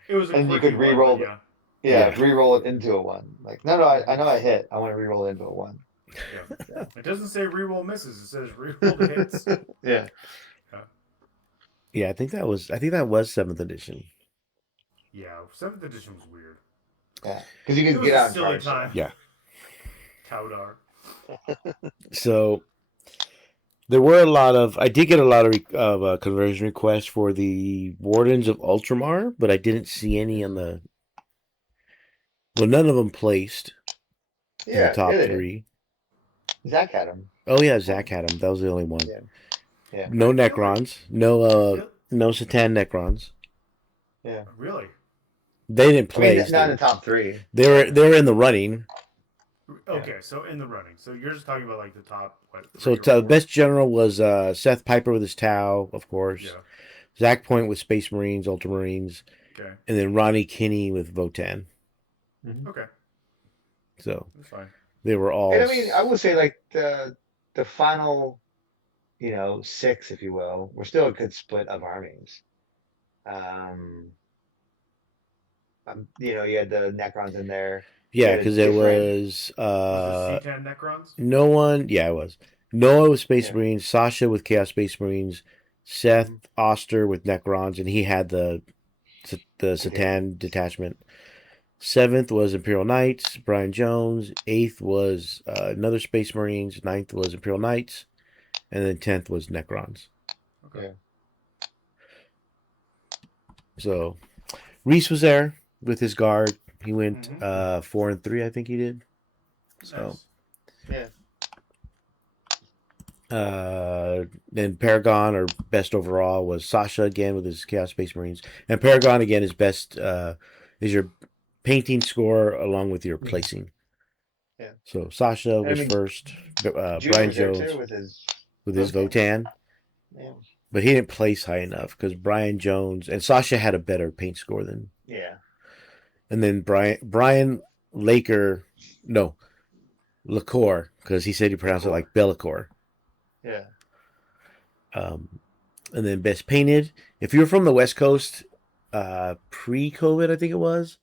It was a And you quirky could one, re-roll but Yeah, Yeah. re-roll it into a 1. Like, no, I know I hit. I want to re-roll it into a 1. yeah. It doesn't say reroll misses. It says reroll the hits. Yeah. Yeah, I think that was 7th edition. Yeah, 7th edition was weird. Yeah. Because you It can was get a out and silly charge. time. Yeah. Towdar. So there were a lot of. I did get a lot of conversion requests for the Wardens of Ultramar, but I didn't see any on the. Well, none of them placed in Yeah. the top yeah, they did. 3. Zach had him. Oh yeah, Zach had them. That was the only one. Yeah. Yeah. No I feel Necrons. No Really? no Satan Necrons. Yeah. Really? They didn't I mean, place. not in the top 3. They were in the running. Okay, so in the running. So you're just talking about like the top. What, So 3 or 4? best general was Seth Piper with his Tau, of course. Yeah. Zach Point with Space Marines, Ultramarines, Okay. and then Ronnie Kinney with Votan. Okay. So That's fine. they were all. And I mean, I would say like the final, 6, if you will, were still a good split of armies. You had the Necrons in there. Yeah, because it different- was Was the C10 Necrons? no one. Yeah, it was Noah with Space Yeah. Marines, Sasha with Chaos Space Marines, Seth Oster with Necrons, and he had the Satan detachment. 7th was Imperial Knights, Brian Jones. 8th was another Space Marines. 9th was Imperial Knights, and then 10th was Necrons. Okay. So Reese was there with his guard. He went Mhm. 4 and 3, I think he did. So Nice. Yeah. then Paragon, or best overall, was Sasha again with his Chaos Space Marines, and Paragon again is best is your painting score along with your placing. Yeah. So Sasha was first. Junior Brian was there Jones too with his Votan, Yeah. but he didn't place high enough because Brian Jones and Sasha had a better paint score than. Yeah. And then Brian Laker, no, Lacour, because he said he pronounced it like Bellacour. Yeah. And then best painted. If you're from the West Coast, pre-COVID, I think it was.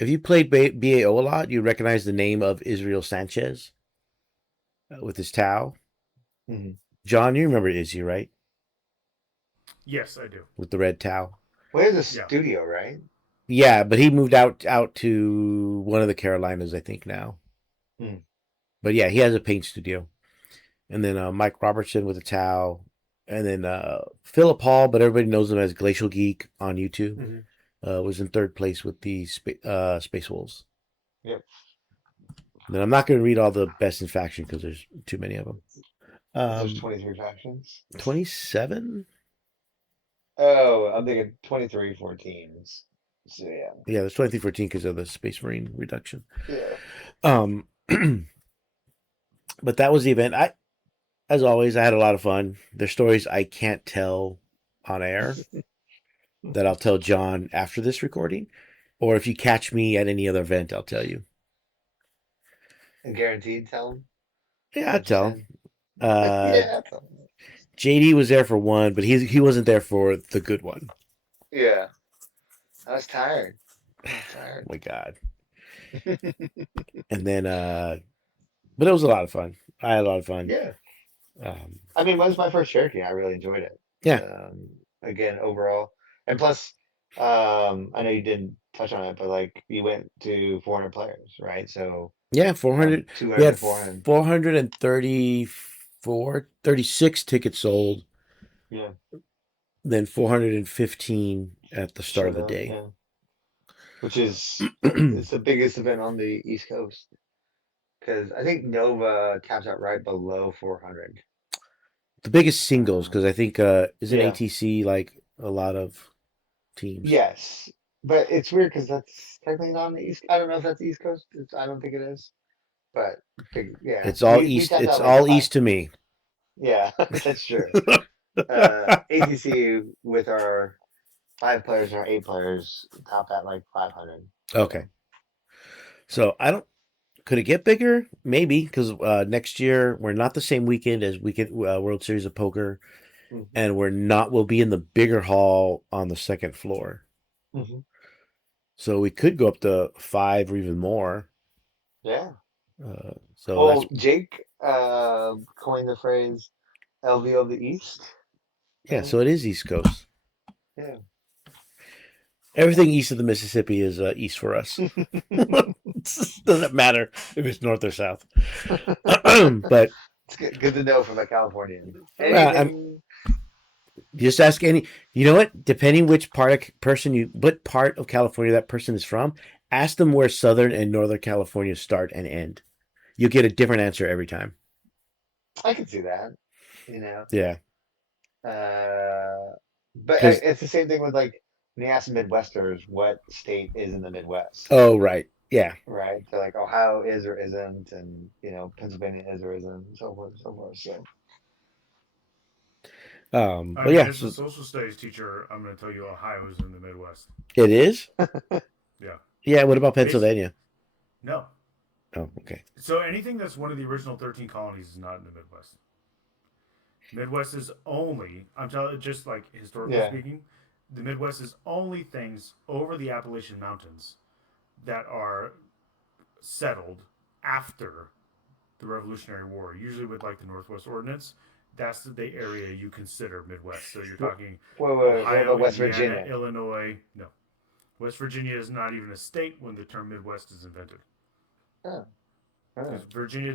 If you played BAO a lot, you recognize the name of Israel Sanchez with his Tau. Mhm. John, you remember Izzy, right? Yes, I do. With the red Tau. Well, he has a Yeah. studio, right? Yeah, but he moved out to one of the Carolinas, I think, now. But yeah, he has a paint studio. And then Mike Robertson with a Tau. And then Philip Hall, but everybody knows him as Glacial Geek on YouTube, was in 3rd place with the Space Wolves. Yep. And then I'm not going to read all the best in faction because there's too many of them. There's 23 factions. 27? Oh, I'm thinking 23 for teams. So yeah. Yeah, there's 23-14 because of the Space Marine reduction. Yeah. But that was the event. As always, I had a lot of fun. There's stories I can't tell on air that I'll tell John after this recording. Or if you catch me at any other event, I'll tell you. And guaranteed, tell him. Yeah, I'll tell him. Yeah. Tell him. JD was there for one, but he wasn't there for the good one. Yeah. I was tired. Oh my God. And then But it was a lot of fun. I had a lot of fun. Yeah. Um, I mean, when it was my first Cherokee, I really enjoyed it. Yeah. Again, overall, and plus, I know you didn't touch on it, but like you went to 400 players, right? So yeah, 400. 200 We had to 400. 434, 36 tickets sold, Yeah, then 415 at the start of showed the up. day. Yeah, which is it's the biggest event on the East Coast because I think Nova caps out right below 400. The biggest singles, because I think isn't Yeah. ATC like a lot of teams? Yes, but it's weird because that's technically not on the East. I don't know if that's the East Coast. I don't think it is, but yeah, It's all we east. tapped It's out like all five. east to me. Yeah, that's true. ATC with our 5 players and our 8 players top at like 500. Okay. So I don't. Could it get bigger? Maybe, because next year we're not the same weekend as weekend World Series of Poker, Mhm. and we'll be in the bigger hall on the second floor. Mhm. So we could go up to 5 or even more. Yeah. So Well, that's Jake coined the phrase "LVO of the East." yeah. So it is East Coast. Yeah. Everything east of the Mississippi is east for us. Doesn't matter if it's north or south. But It's good to know from a Californian. I'm- Anything? just ask any. You know what? Depending what part of California that person is from, ask them where Southern and Northern California start and end. You'll get a different answer every time. I can see that. You know. Yeah. But 'Cause- it's the same thing with like when you ask Midwesterners what state is in the Midwest, Oh, right. Yeah. right? They're like Ohio is or isn't, and Pennsylvania is or isn't, and so forth and so forth. So I But mean, yeah, as a social studies teacher, I'm going to tell you Ohio is in the Midwest. it is. Yeah. Yeah. What about Pennsylvania? No. Oh, okay. So anything that's one of the original 13 colonies is not in the Midwest. Midwest is only, I'm telling you, just like historically Yeah. speaking, the Midwest is only things over the Appalachian Mountains that are settled after the Revolutionary War, usually with like the Northwest Ordinance. That's the area you consider Midwest. So you're talking what Ohio, about West Indiana, Virginia? Illinois. No. West Virginia is not even a state when the term Midwest is invented. Oh. Because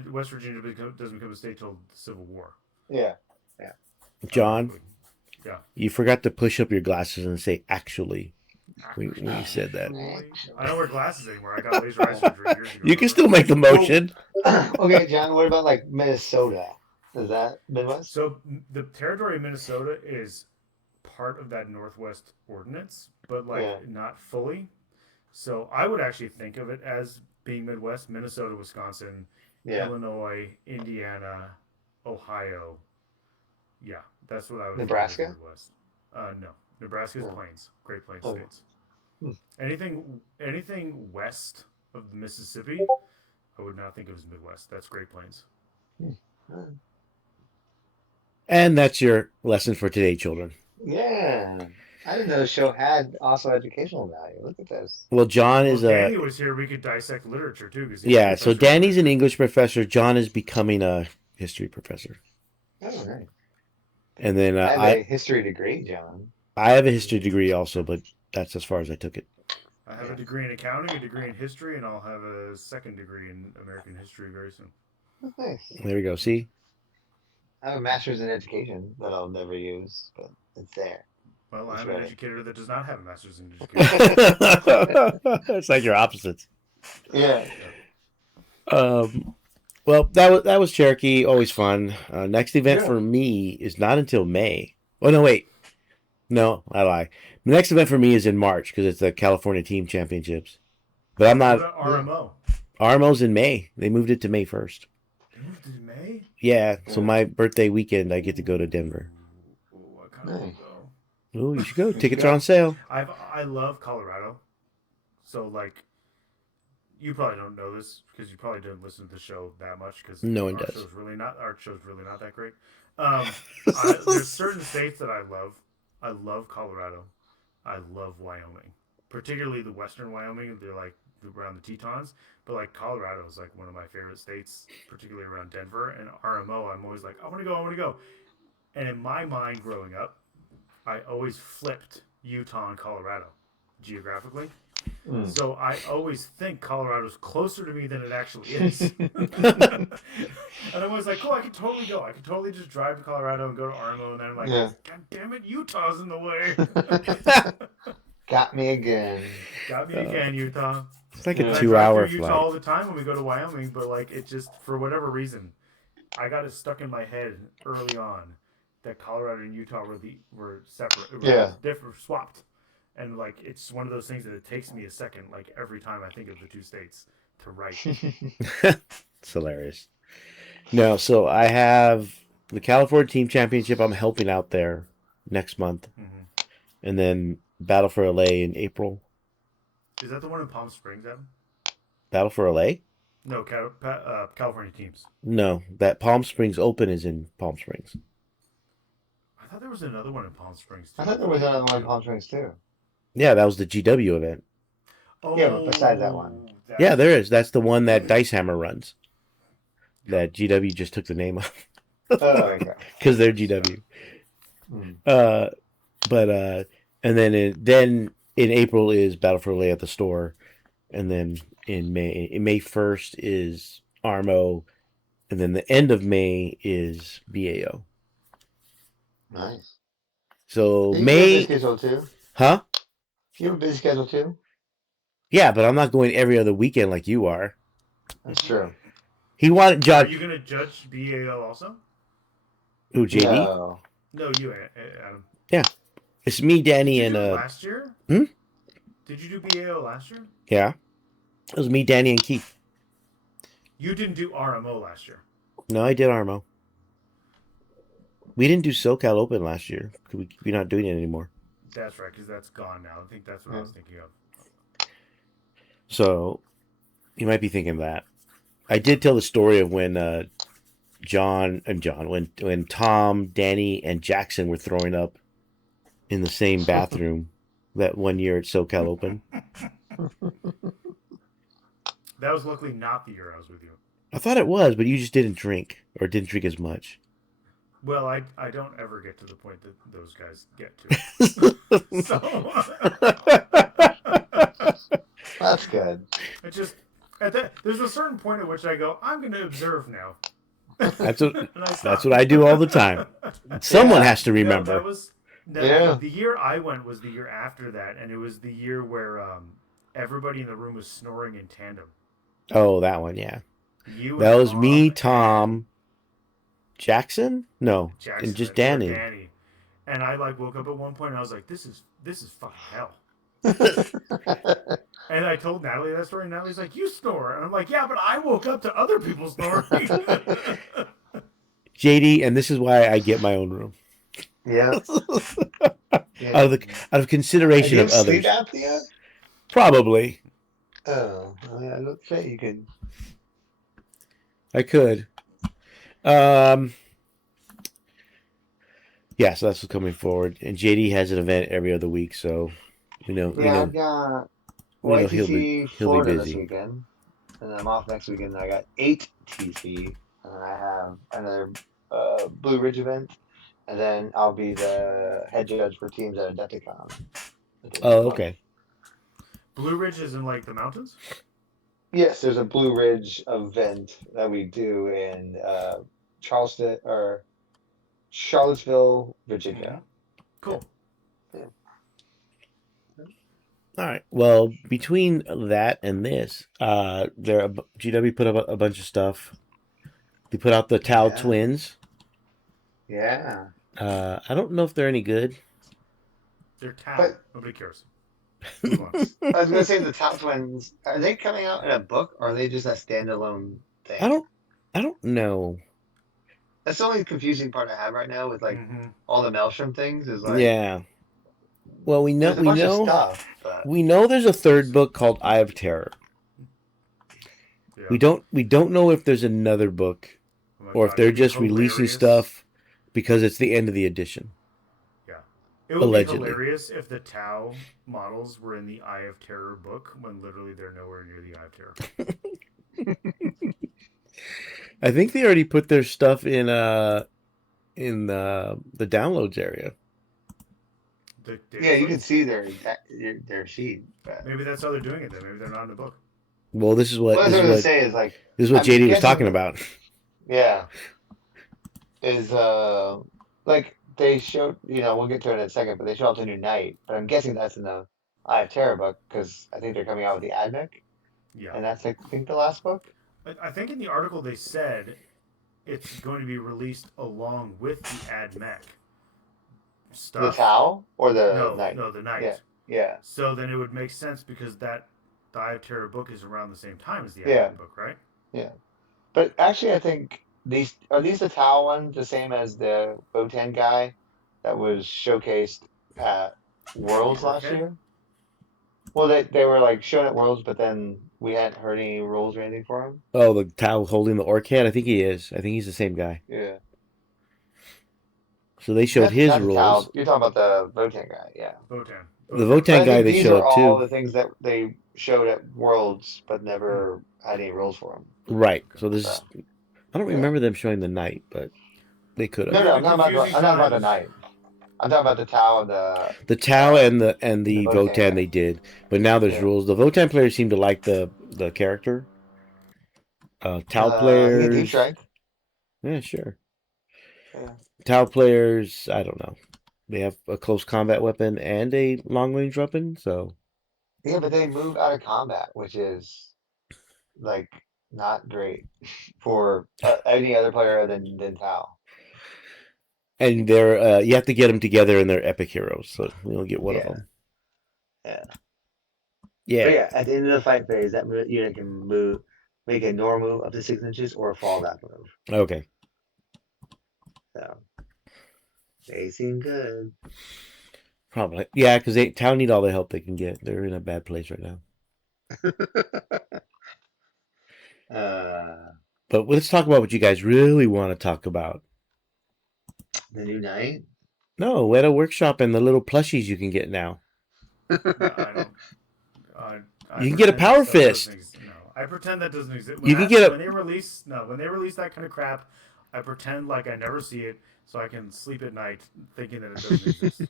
West Virginia doesn't become a state till the Civil War. Yeah. John, Yeah. you forgot to push up your glasses and say "actually" when you said that. I don't wear glasses anymore. I got laser eye surgery years ago. You can still make the motion. Okay, John. What about like Minnesota? Is that Midwest? So the territory of Minnesota is part of that Northwest Ordinance, but like not fully. So I would actually think of it as being Midwest: Minnesota, Wisconsin, Illinois, Indiana, Ohio. Yeah, that's what I would Nebraska? think of as Midwest. No, Nebraska is Plains, Great Plains states. Anything west of the Mississippi, I would not think of as Midwest. That's Great Plains. And that's your lesson for today, children. Yeah. I didn't know the show had also educational value. Look at this. Well, John is Danny was here. We could dissect literature too. Yeah, so Danny's an English professor. John is becoming a history professor. Oh, right. And then I have a history degree, John. I have a history degree also, but that's as far as I took it. I have a degree in accounting, a degree in history, and I'll have a second degree in American history very soon. Oh, nice. There we go. See? I have a master's in education that I'll never use, but it's there. Well, That's I'm right. an educator that does not have a master's in education. It's like your opposites. Yeah. Well, that was Cherokee. Always fun. Next event for me is not until May. Oh no, wait. No, I lie. The next event for me is in March because it's the California Team Championships. But I'm not. What about RMO? RMO's in May. They moved it to May 1st. They moved it in May? Yeah. So my birthday weekend, I get to go to Denver. Oh, I kind of want to go. Oh, you should go. Tickets are on sale. I love Colorado. So like, you probably don't know this because you probably didn't listen to the show that much because No one does. Our show's really not that great. There's certain states that I love. I love Colorado. I love Wyoming, particularly the Western Wyoming. They're like around the Tetons. But like Colorado is like one of my favorite states, particularly around Denver and RMO. I'm always like, I want to go. And in my mind, growing up, I always flipped Utah and Colorado geographically. So I always think Colorado's closer to me than it actually is. And I'm always like, cool, I could totally go. I could totally just drive to Colorado and go to RMO. And then I'm like, God damn it, Utah's in the way. Got me again. Got me again, Utah. It's like a I 2-hour drive through Utah flight. all the time when we go to Wyoming, but like it just, for whatever reason, I got it stuck in my head early on that Colorado and Utah were separate, different, swapped. And like it's one of those things that it takes me a second, like every time I think of the two states, to write. It's hilarious. No, so I have the California Team Championship. I'm helping out there next month, and then Battle for LA in April. Is that the one in Palm Springs, Adam? Battle for LA? No, California teams. No, that Palm Springs Open is in Palm Springs. I thought there was another one in Palm Springs too. I thought there was another one in Palm Springs too. Yeah, that was the GW event. Oh, yeah, but besides that one. Yeah, there is. That's the one that Dicehammer runs. That GW just took the name of. Oh, okay. Because they're GW. And then in April is Battle for LA at the store, and then in May 1st is Armo, and then the end of May is BAO. Nice. So you May. have a busy schedule too? Huh? You have a busy schedule too? Yeah, but I'm not going every other weekend like you are. That's true. He wanted John. Are you gonna judge BAO also? Who, JD? No, you, Adam. Yeah, it's me, Danny, Did you and do it last year? Hmm? Did you do BAO last year? Yeah, it was me, Danny, and Keith. You didn't do RMO last year. No, I did Armo. We didn't do SoCal Open last year. We're not doing it anymore. That's right, because that's gone now. I think that's what I was thinking of. So, you might be thinking that. I did tell the story of when when Tom, Danny, and Jackson were throwing up in the same bathroom that one year at SoCal Open. That was luckily not the year I was with you. I thought it was, but you just didn't drink, or didn't drink as much. Well, I don't ever get to the point that those guys get to. So That's good. it just there's a certain point at which I go, I'm going to observe now. That's what I do all the time. Someone has to remember. The year I went was the year after that, and it was the year where everybody in the room was snoring in tandem. Oh, that one, yeah. That was me, Tom, Jackson? No, Jackson, and just Danny. And I woke up at one point and I was like, this is fucking hell. And I told Natalie that story, and Natalie's like, you snore. And I'm like, yeah, but I woke up to other people snoring. JD, and this is why I get my own room. Yeah. Out of consideration of others. Sleep apnea? Probably. Oh, I don't say you could. I could. Yeah, so that's what's coming forward. And JD has an event every other week, so I've got he'll be Florida busy this weekend, and I'm off next weekend. I got 8 TC, and I have another Blue Ridge event, and then I'll be the head judge for teams at Adepticon. Oh, okay. Blue Ridge is in the mountains? Yes, there's a Blue Ridge event that we do in Charlottesville, Virginia. Cool. Yeah. All right. Well, between that and this, GW put up a bunch of stuff. They put out the Tau twins. Yeah. I don't know if they're any good. They're Tau. Nobody cares. Move on. I was gonna say the Tau twins. Are they coming out in a book, or are they just a standalone thing? I don't know. That's the only confusing part I have right now with all the Maelstrom things. Is yeah. Well, we know stuff, but... we know there's a third book called Eye of Terror. Yeah. We don't know if there's another book, or if they're just releasing stuff because it's the end of the edition. Yeah. It would Allegedly. be hilarious if the Tau models were in the Eye of Terror book when literally they're nowhere near the Eye of Terror. I think they already put their stuff in the downloads area. Yeah, you can see their sheet. But... Maybe that's how they're doing it. Then maybe they're not in the book. Well, this is what What I was going to say is like this is what I'm JD was guessing- talking about. Yeah, is like they showed. We'll get to it in a second, but they showed off the new Knight. But I'm guessing that's in the Eye of Terror book because I think they're coming out with the Admech, Yeah. and that's I think the last book. I think in the article they said it's going to be released along with the AdMech The stuff. Tau or the Knight? No, the Knight. Yeah. Yeah. So then it would make sense because the Eye of Terror book is around the same time as the Yeah. AdMech book, right? Yeah. But actually, I think these the Tau ones the same as the Votan guy that was showcased at Worlds last Okay. year? Well, they were like shown at Worlds, but then we hadn't heard any rules or anything for him. Oh, the Tau holding the orc head? I think he is. I think he's the same guy. Yeah. So they showed his Not the rules. Tau. You're talking about the Votan guy, yeah. Votan. The But Votan I guy think they these showed are up all too. the things that they showed at Worlds, but never had any rules for him. Right. So this is, So, I don't yeah. remember them showing the Knight, but they could No, have. I'm not about the Confusing Knight. I'm talking about the Tau and the. The Tau and the The Votan Votan. they did, but now there's Yeah. rules. The Votan players seem to like the character. Tau He had players, deep strength. yeah, sure. Yeah. Tau players, I don't know. They have a close combat weapon and a long range weapon, so Yeah, but they move out of combat, which is like not great for any other player than Tau. and they're you have to get them together and they're epic heroes, so we only get one of Yeah. them. Yeah. Yeah. But yeah, at the end of the fight phase, that unit can make a normal move up to 6 inches or a fallback move. Okay. So they seem good. Probably. Yeah, because Tau need all the help they can get. They're in a bad place right now. But let's talk about what you guys really want to talk about. The new Knight. No, Weta Workshop and the little plushies you can get now. No, I don't. You can get a Power pretend that Fist. doesn't exist. No, I pretend that doesn't exist. You can get a- when they release that kind of crap, I pretend like I never see it, so I can sleep at night thinking that it doesn't exist,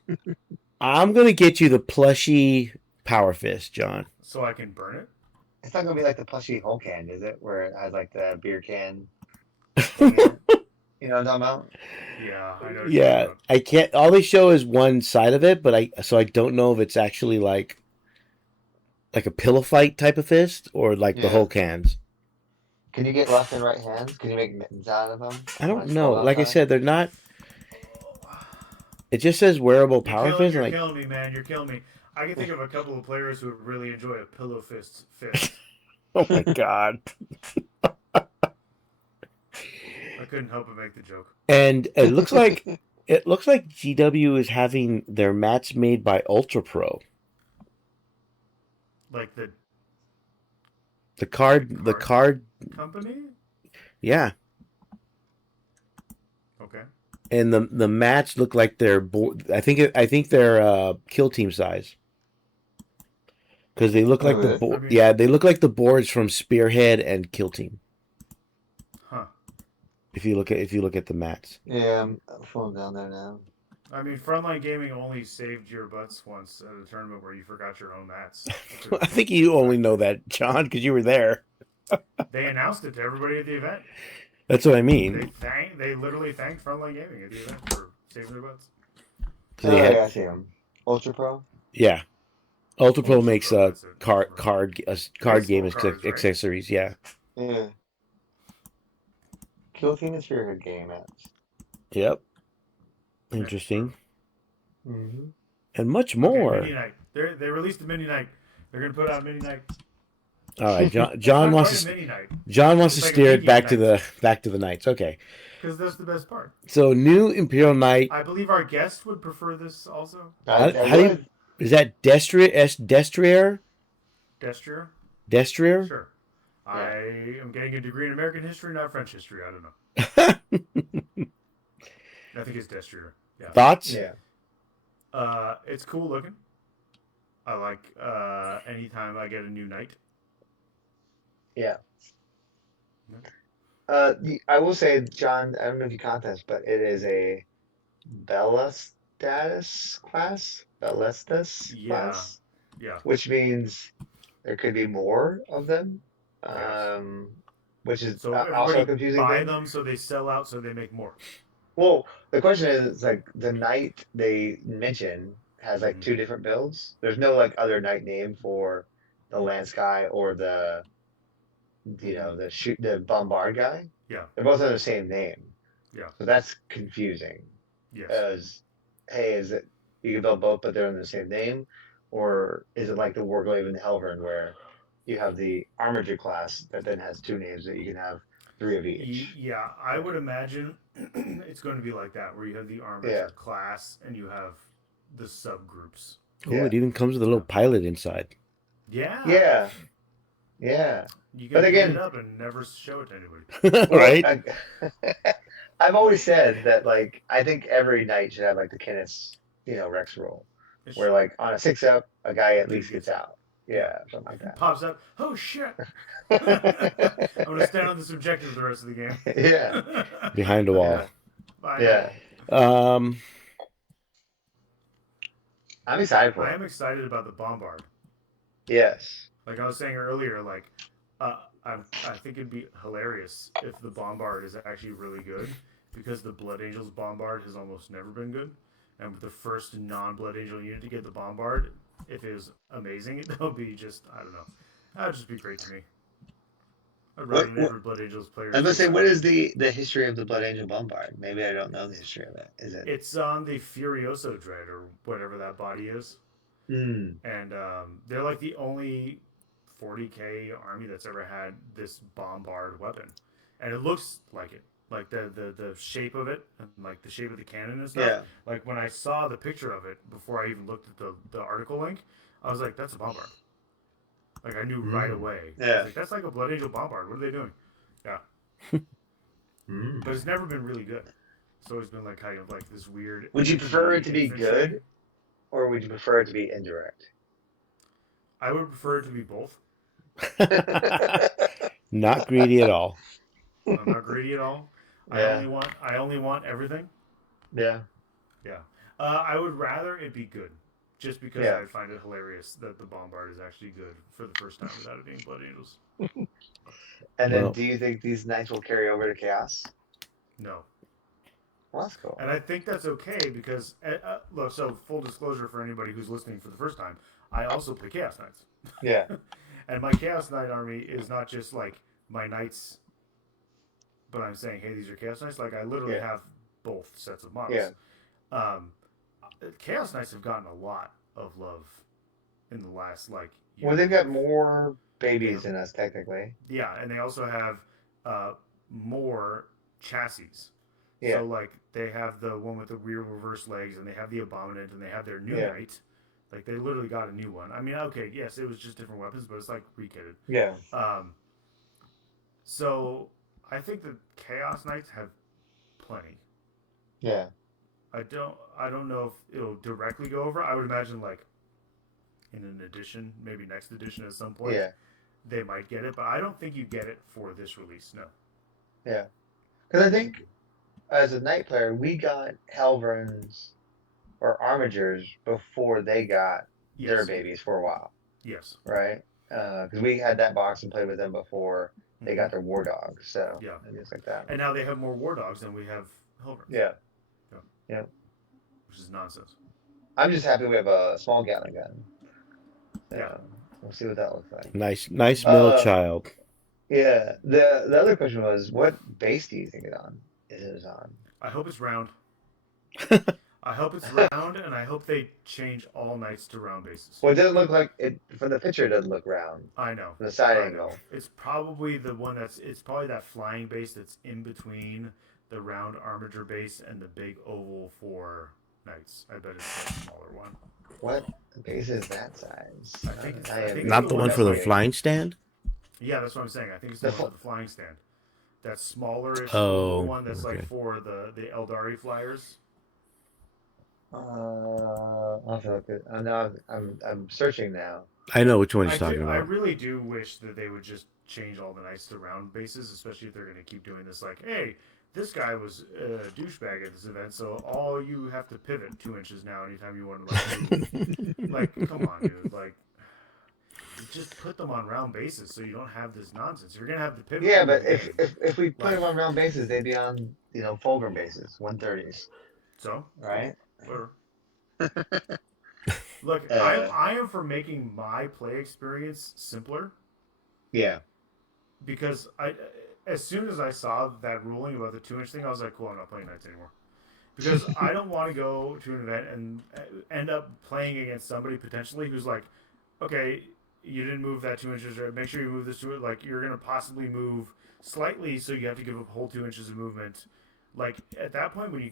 I'm going to get you the plushie Power Fist, John. so I can burn it. It's not gonna be like the plushie Hulk hand, is it? Where it has like the beer can. thing in it? You know what I'm talking about? Yeah, I know. what you're Yeah, talking about. I can't. All they show is one side of it, but I don't know if it's actually like a pillow fight type of fist or like the Yeah. Hulk hands. Can you get left and right hands? Can you make mittens out of them? I when don't it's know. cold Like I outside? said, they're not. It just says wearable Power Fist. You're Like, killing me, man. You're killing me. I can think of a couple of players who would really enjoy a pillow fist. oh my god! I couldn't help but make the joke. And it looks like GW is having their mats made by Ultra Pro. Like the The card. company? Yeah. Okay. And the mats look like they're I think they're kill team size. Because they look like Oh, the really? board. I mean- Yeah, they look like the boards from Spearhead and Kill Team. Huh. If you look at the mats. Yeah, I'm falling down there now. I mean, Frontline Gaming only saved your butts once at a tournament where you forgot your own mats. I think you only know that, John, because you were there. They announced it to everybody at the event. That's what I mean. They literally thanked Frontline Gaming at the event for saving their butts. So they had- yeah, I see him. Ultra Pro. yeah. Ultra Pro Ultra makes Pro, that's it. card Baseball game cards, right? accessories. Yeah. Yeah. Kill Team is your game mats. Yep. Interesting. Mm-hmm. And much Okay, more. Mini Night. They released the Mini Night. They're gonna put out Mini Night. All right, John It's wants not to quite a Mini Night John wants to It's like a steer it medium back to the Knights. Okay. because that's the best part. So new Imperial Knight, I believe our guest would prefer this also. How do you- is that Destrier? Destrier. Destrier? Sure. I am getting a degree in American history, not French history. I don't know. I think it's Destrier. Yeah. Thoughts? Yeah. It's cool looking. I like anytime I get a new knight. Yeah. I will say, John, I don't know if you caught this, but it is a Bellastus class, Yeah, class, yeah, which means there could be more of them, yes. um, which is So also a everybody confusing buy thing. them so they sell out so they make more. Well, the question is, like the knight they mention has like Mm-hmm. two different builds. There's no like other knight name for the lance guy or the Mm-hmm. the bombard guy. Yeah, They're both under the same name, yeah, so that's confusing. yes. As hey, is it you can build both, but they're under the same name, or is it like the Warglaive and the Helvern where you have the Armiger class that then has two names that you can have three of each? Yeah, I would imagine it's going to be like that, where you have the Yeah, armature class and you have the subgroups. Oh, yeah, it even comes with a Yeah, little pilot inside. yeah. yeah, yeah. You But can pin it again, up and never show it to anybody. well, Right? I've always said that like I think every knight should have like the Kenneth's Rex rule, It where should. like on a 6-up, a guy at Dude least gets gets out. out. Yeah. Yeah, something like Pops up. Oh shit! that. I'm gonna stand on this objective the rest of the game. Yeah, Behind a wall. yeah, Bye yeah. now. Um, I'm excited I for it. am excited about the bombard. Yes. Like I was saying earlier, like I think it'd be hilarious if the bombard is actually really good, because the Blood Angels bombard has almost never been good, and with the first non-Blood Angel unit to get the bombard, if it was amazing, that would be just, I don't know, that would just be great to me. I'd rather What every Blood Angels player I was gonna take say, that. what is the history of the Blood Angel Bombard? Maybe I don't know the history of it. Is it? It's on the Furioso Dread or whatever that body is, Hmm. and they're like the only 40k army that's ever had this bombard weapon, and it looks like it, like the shape of it, and like the shape of the cannon and stuff. Yeah. Like when I saw the picture of it before I even looked at the article link, I was like, that's a bombard. Like I knew right Hmm. away. I was Yeah. like, that's like a Blood Angel bombard. What are they doing? Yeah, Hmm. but it's never been really good. It's always been like kind of like this weird Would you prefer it to be infantry. good, or would you prefer it to be indirect? I would prefer it to be both. not greedy at all. I'm not greedy at all. Yeah. I only want everything. Yeah. Yeah. I would rather it be good, just because Yeah. I find it hilarious that the bombard is actually good for the first time without it being Blood Angels. And then, Well, do you think these knights will carry over to Chaos? No. Well, that's cool. And I think that's okay because, look, so full disclosure for anybody who's listening for the first time, I also play Chaos Knights. Yeah. And my Chaos Knight army is not just like my knights, but I'm saying, hey, these are Chaos Knights. Like I literally Yeah. have both sets of models. Um, Chaos Knights have gotten a lot of love in the last year. Well, they've got more babies than us, technically. Yeah, and they also have more chassis. Yeah. So like they have the one with the rear reverse legs, and they have the Abominant, and they have their new Yeah. knight. Like they literally got a new one. I mean, okay, yes, it was just different weapons, but it's like rekitted. Yeah. So I think the Chaos Knights have plenty. Yeah. I don't know if it'll directly go over. I would imagine like in an edition, maybe next edition at some point, Yeah. they might get it, but I don't think you get it for this release. No. Yeah. Because I think as a knight player, we got Helverns or Armigers before they got their Yes. babies for a while, Yes. right? Because we had that box and played with them before they Mhm. got their war dogs. So Yeah. and things like that. And now they have more war dogs than we have Hilverns. Yeah. Yeah. Yeah. Which is nonsense. I'm just happy we have a small Gatling gun. Yeah. We'll see what that looks like. nice mill child. Yeah. The other question was, what base do you think it is on? I hope it's round. I hope it's round, and I hope they change all knights to round bases. Well, it doesn't look like it from the picture. It doesn't look round. I know. From the side I know. angle. It's probably the one it's probably that flying base that's in between the round armature base and the big oval for knights. I bet it's the smaller one. What base is that size? I think it's Not the one for the flying stand? Yeah, that's what I'm saying. I think it's the one with the flying stand. That smallerish Oh, one that's okay. like for the Eldari flyers. I'll have to look at. I'm searching now. I know which one he's talking I about. really do wish that they would just change all the knights to round bases, especially if they're going to keep doing this. Like, hey, this guy was a douchebag at this event, so all you have to pivot 2 inches now anytime you want to move. Like, come on, dude. Like, just put them on round bases so you don't have this nonsense. You're going to have the pivot. Yeah, but if we put them on round bases, they'd be on fulcrum bases, 130s. So, right? Whatever. Look, I am for making my play experience simpler. Yeah. Because as soon as I saw that ruling about the 2 inch thing, I was like, cool, I'm not playing Knights anymore. Because I don't want to go to an event and end up playing against somebody potentially who's like, okay, you didn't move that 2 inches, right? Make sure you move this to it. Like, you're going to possibly move slightly, so you have to give up a whole 2 inches of movement. Like, at that point, when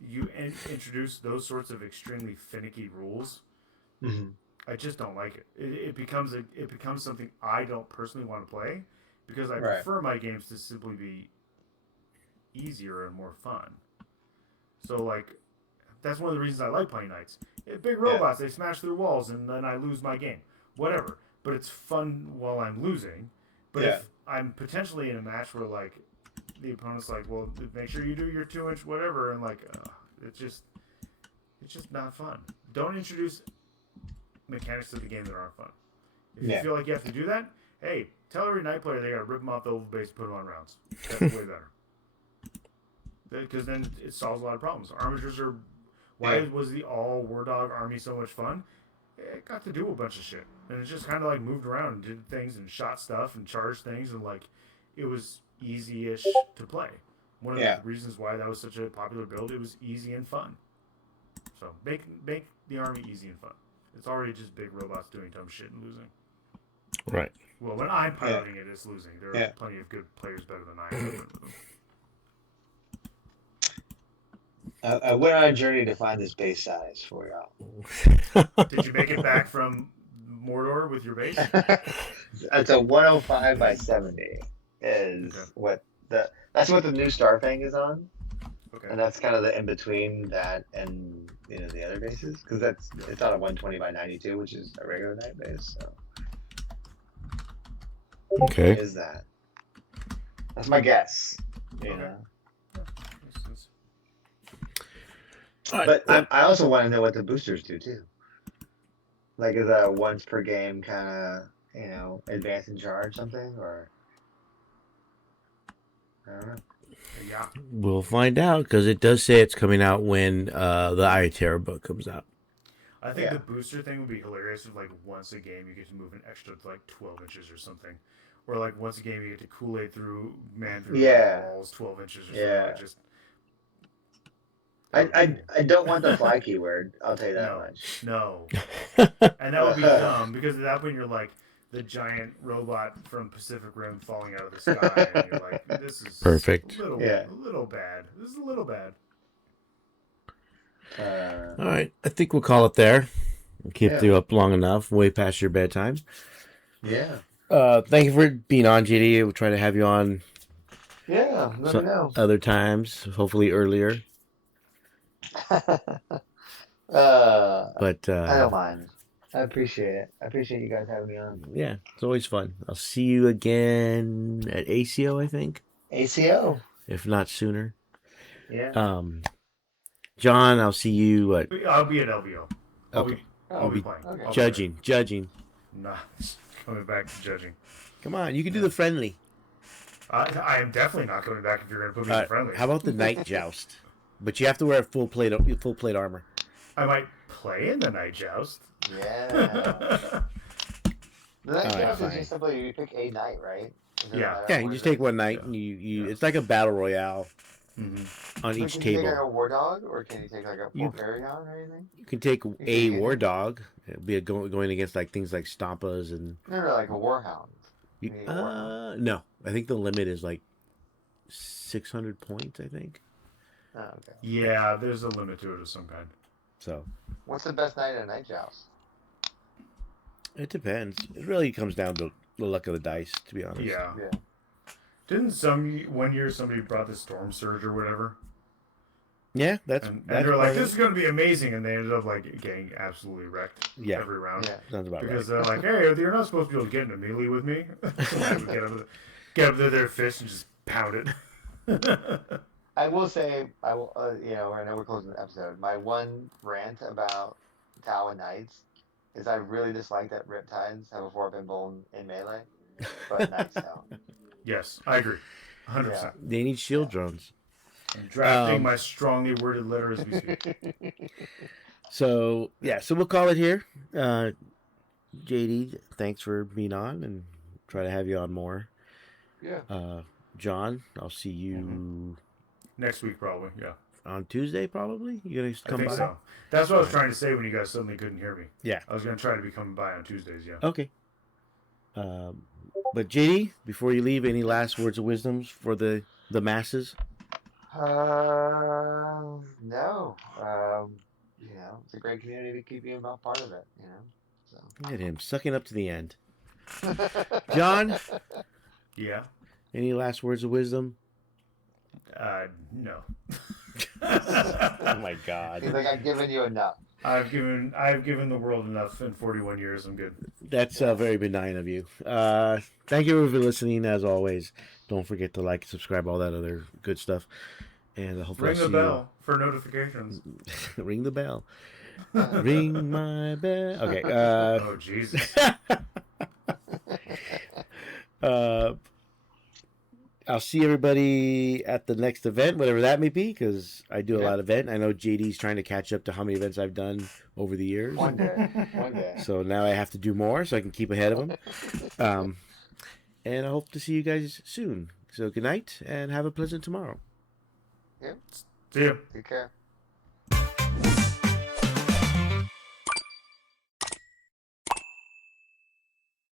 you introduce those sorts of extremely finicky rules, I just don't like it. It becomes something I don't personally want to play because I prefer my games to simply be easier and more fun. So, like, that's one of the reasons I like playing Knights. Big robots, they smash through walls, and then I lose my game. Whatever. But it's fun while I'm losing. But if I'm potentially in a match where, like, the opponent's like, well, make sure you do your 2 inch whatever, and, like, it's just not fun. Don't introduce mechanics to the game that aren't fun. If you feel like you have to do that, hey, tell every Knight player they got to rip them off the oval base and put them on rounds. That's way better. Because then it solves a lot of problems. Armigers are... Why was the all War Dog army so much fun? It got to do a bunch of shit. And it just kind of like moved around and did things and shot stuff and charged things and like it was easy-ish to play. One of the reasons why that was such a popular build, it was easy and fun. So make the army easy and fun. It's already just big robots doing dumb shit and losing. Right. Well, when I'm piloting it, it's losing. There are plenty of good players better than I am. I went on a journey to find this base size for y'all. Did you make it back from Mordor with your base? It's a 105 by 70 is that's what the new Star Fang is on. Okay. And that's kind of the in between that and the other bases because it's on a 120 by 92, which is a regular Knight base. So okay, what is that? That's my guess. You know. But I also want to know what the boosters do too. Like, is that a once per game kind of advance and charge something or? I don't know. Yeah. We'll find out because it does say it's coming out when the Eye of Terror book comes out. I think the booster thing would be hilarious if, like, once a game you get to move an extra, like, 12 inches or something. Or, like, once a game you get to Kool-Aid through walls 12 inches or something. I don't want the fly keyword. I'll tell you that much. No. And that would be dumb because at that point you're like the giant robot from Pacific Rim falling out of the sky. And you're like, this is perfect. A little bad. This is a little bad. All right. I think we'll call it there. We'll keep you up long enough, way past your bedtime. Yeah. Thank you for being on, JD. We'll try to have you on. Yeah, let me know. Other times, hopefully earlier. But I don't mind. I appreciate it. I appreciate you guys having me on. Yeah, it's always fun. I'll see you again at ACO, I think. ACO. If not sooner. Yeah. John, I'll see you at... I'll be at LVO. Okay. I'll be playing. Okay. Judging. Nah, coming back to judging. Come on, you can do the friendly. I am definitely not coming back if you're going to put me in the friendly. How about the night joust? But you have to wear full plate armor. I might play in the night joust. Yeah. The night joust is just simply you pick a night, right? Yeah, you just take one night and you it's like a battle royale on each table. Can you take like a war dog, or can you take like a Porphyrion or anything? You can take a war dog. It'll be going against like things like Stompas and. No, like a warhound. No, I think the limit is like 600 points. I think. Oh, okay. Yeah, there's a limit to it of some kind. So. What's the best night at a night joust? It depends. It really comes down to the luck of the dice, to be honest. Yeah. Didn't one year somebody brought the Storm Surge or whatever? Yeah, that's and that's they're like, part of this is it. going to be amazing, and they ended up like getting absolutely wrecked Yeah. every round. Yeah. Sounds about Because right. they're like, hey, you're not supposed to be able to get into melee with me. So I would get up to their fist and just pound it. I will say, I will, I know we're closing the episode. My one rant about Tau and Knights is I really dislike that Riptides have a 4-pin bull in melee, but Knights don't. Yes, I agree. 100%. Yeah. They need shield drones. I'm drafting my strongly worded letter as we speak. So we'll call it here. JD, thanks for being on, and try to have you on more. Yeah. John, I'll see you Next week, probably. Yeah. on Tuesday. Probably you gonna I come think by? so. That's what I was trying to say when you guys suddenly couldn't hear me. Yeah. I was going to try to be coming by on Tuesdays, yeah. Okay. But JD, before you leave, any last words of wisdoms for the masses? No. It's a great community to keep being a part of it, So. Look at him sucking up to the end. John, Yeah? any last words of wisdom? No. Oh my God. He's like, I've given you enough. I've given the world enough in 41 years. I'm good. That's very benign of you. Thank you for listening. As always, don't forget to like and subscribe, all that other good stuff. And hopefully Ring the bell for notifications. Ring the bell. Ring my bell. Okay. Oh, Jesus. I'll see everybody at the next event, whatever that may be, because I do a lot of event. I know JD's trying to catch up to how many events I've done over the years. One day. So now I have to do more so I can keep ahead of them. And I hope to see you guys soon. So good night and have a pleasant tomorrow. Yeah. See ya. Take care.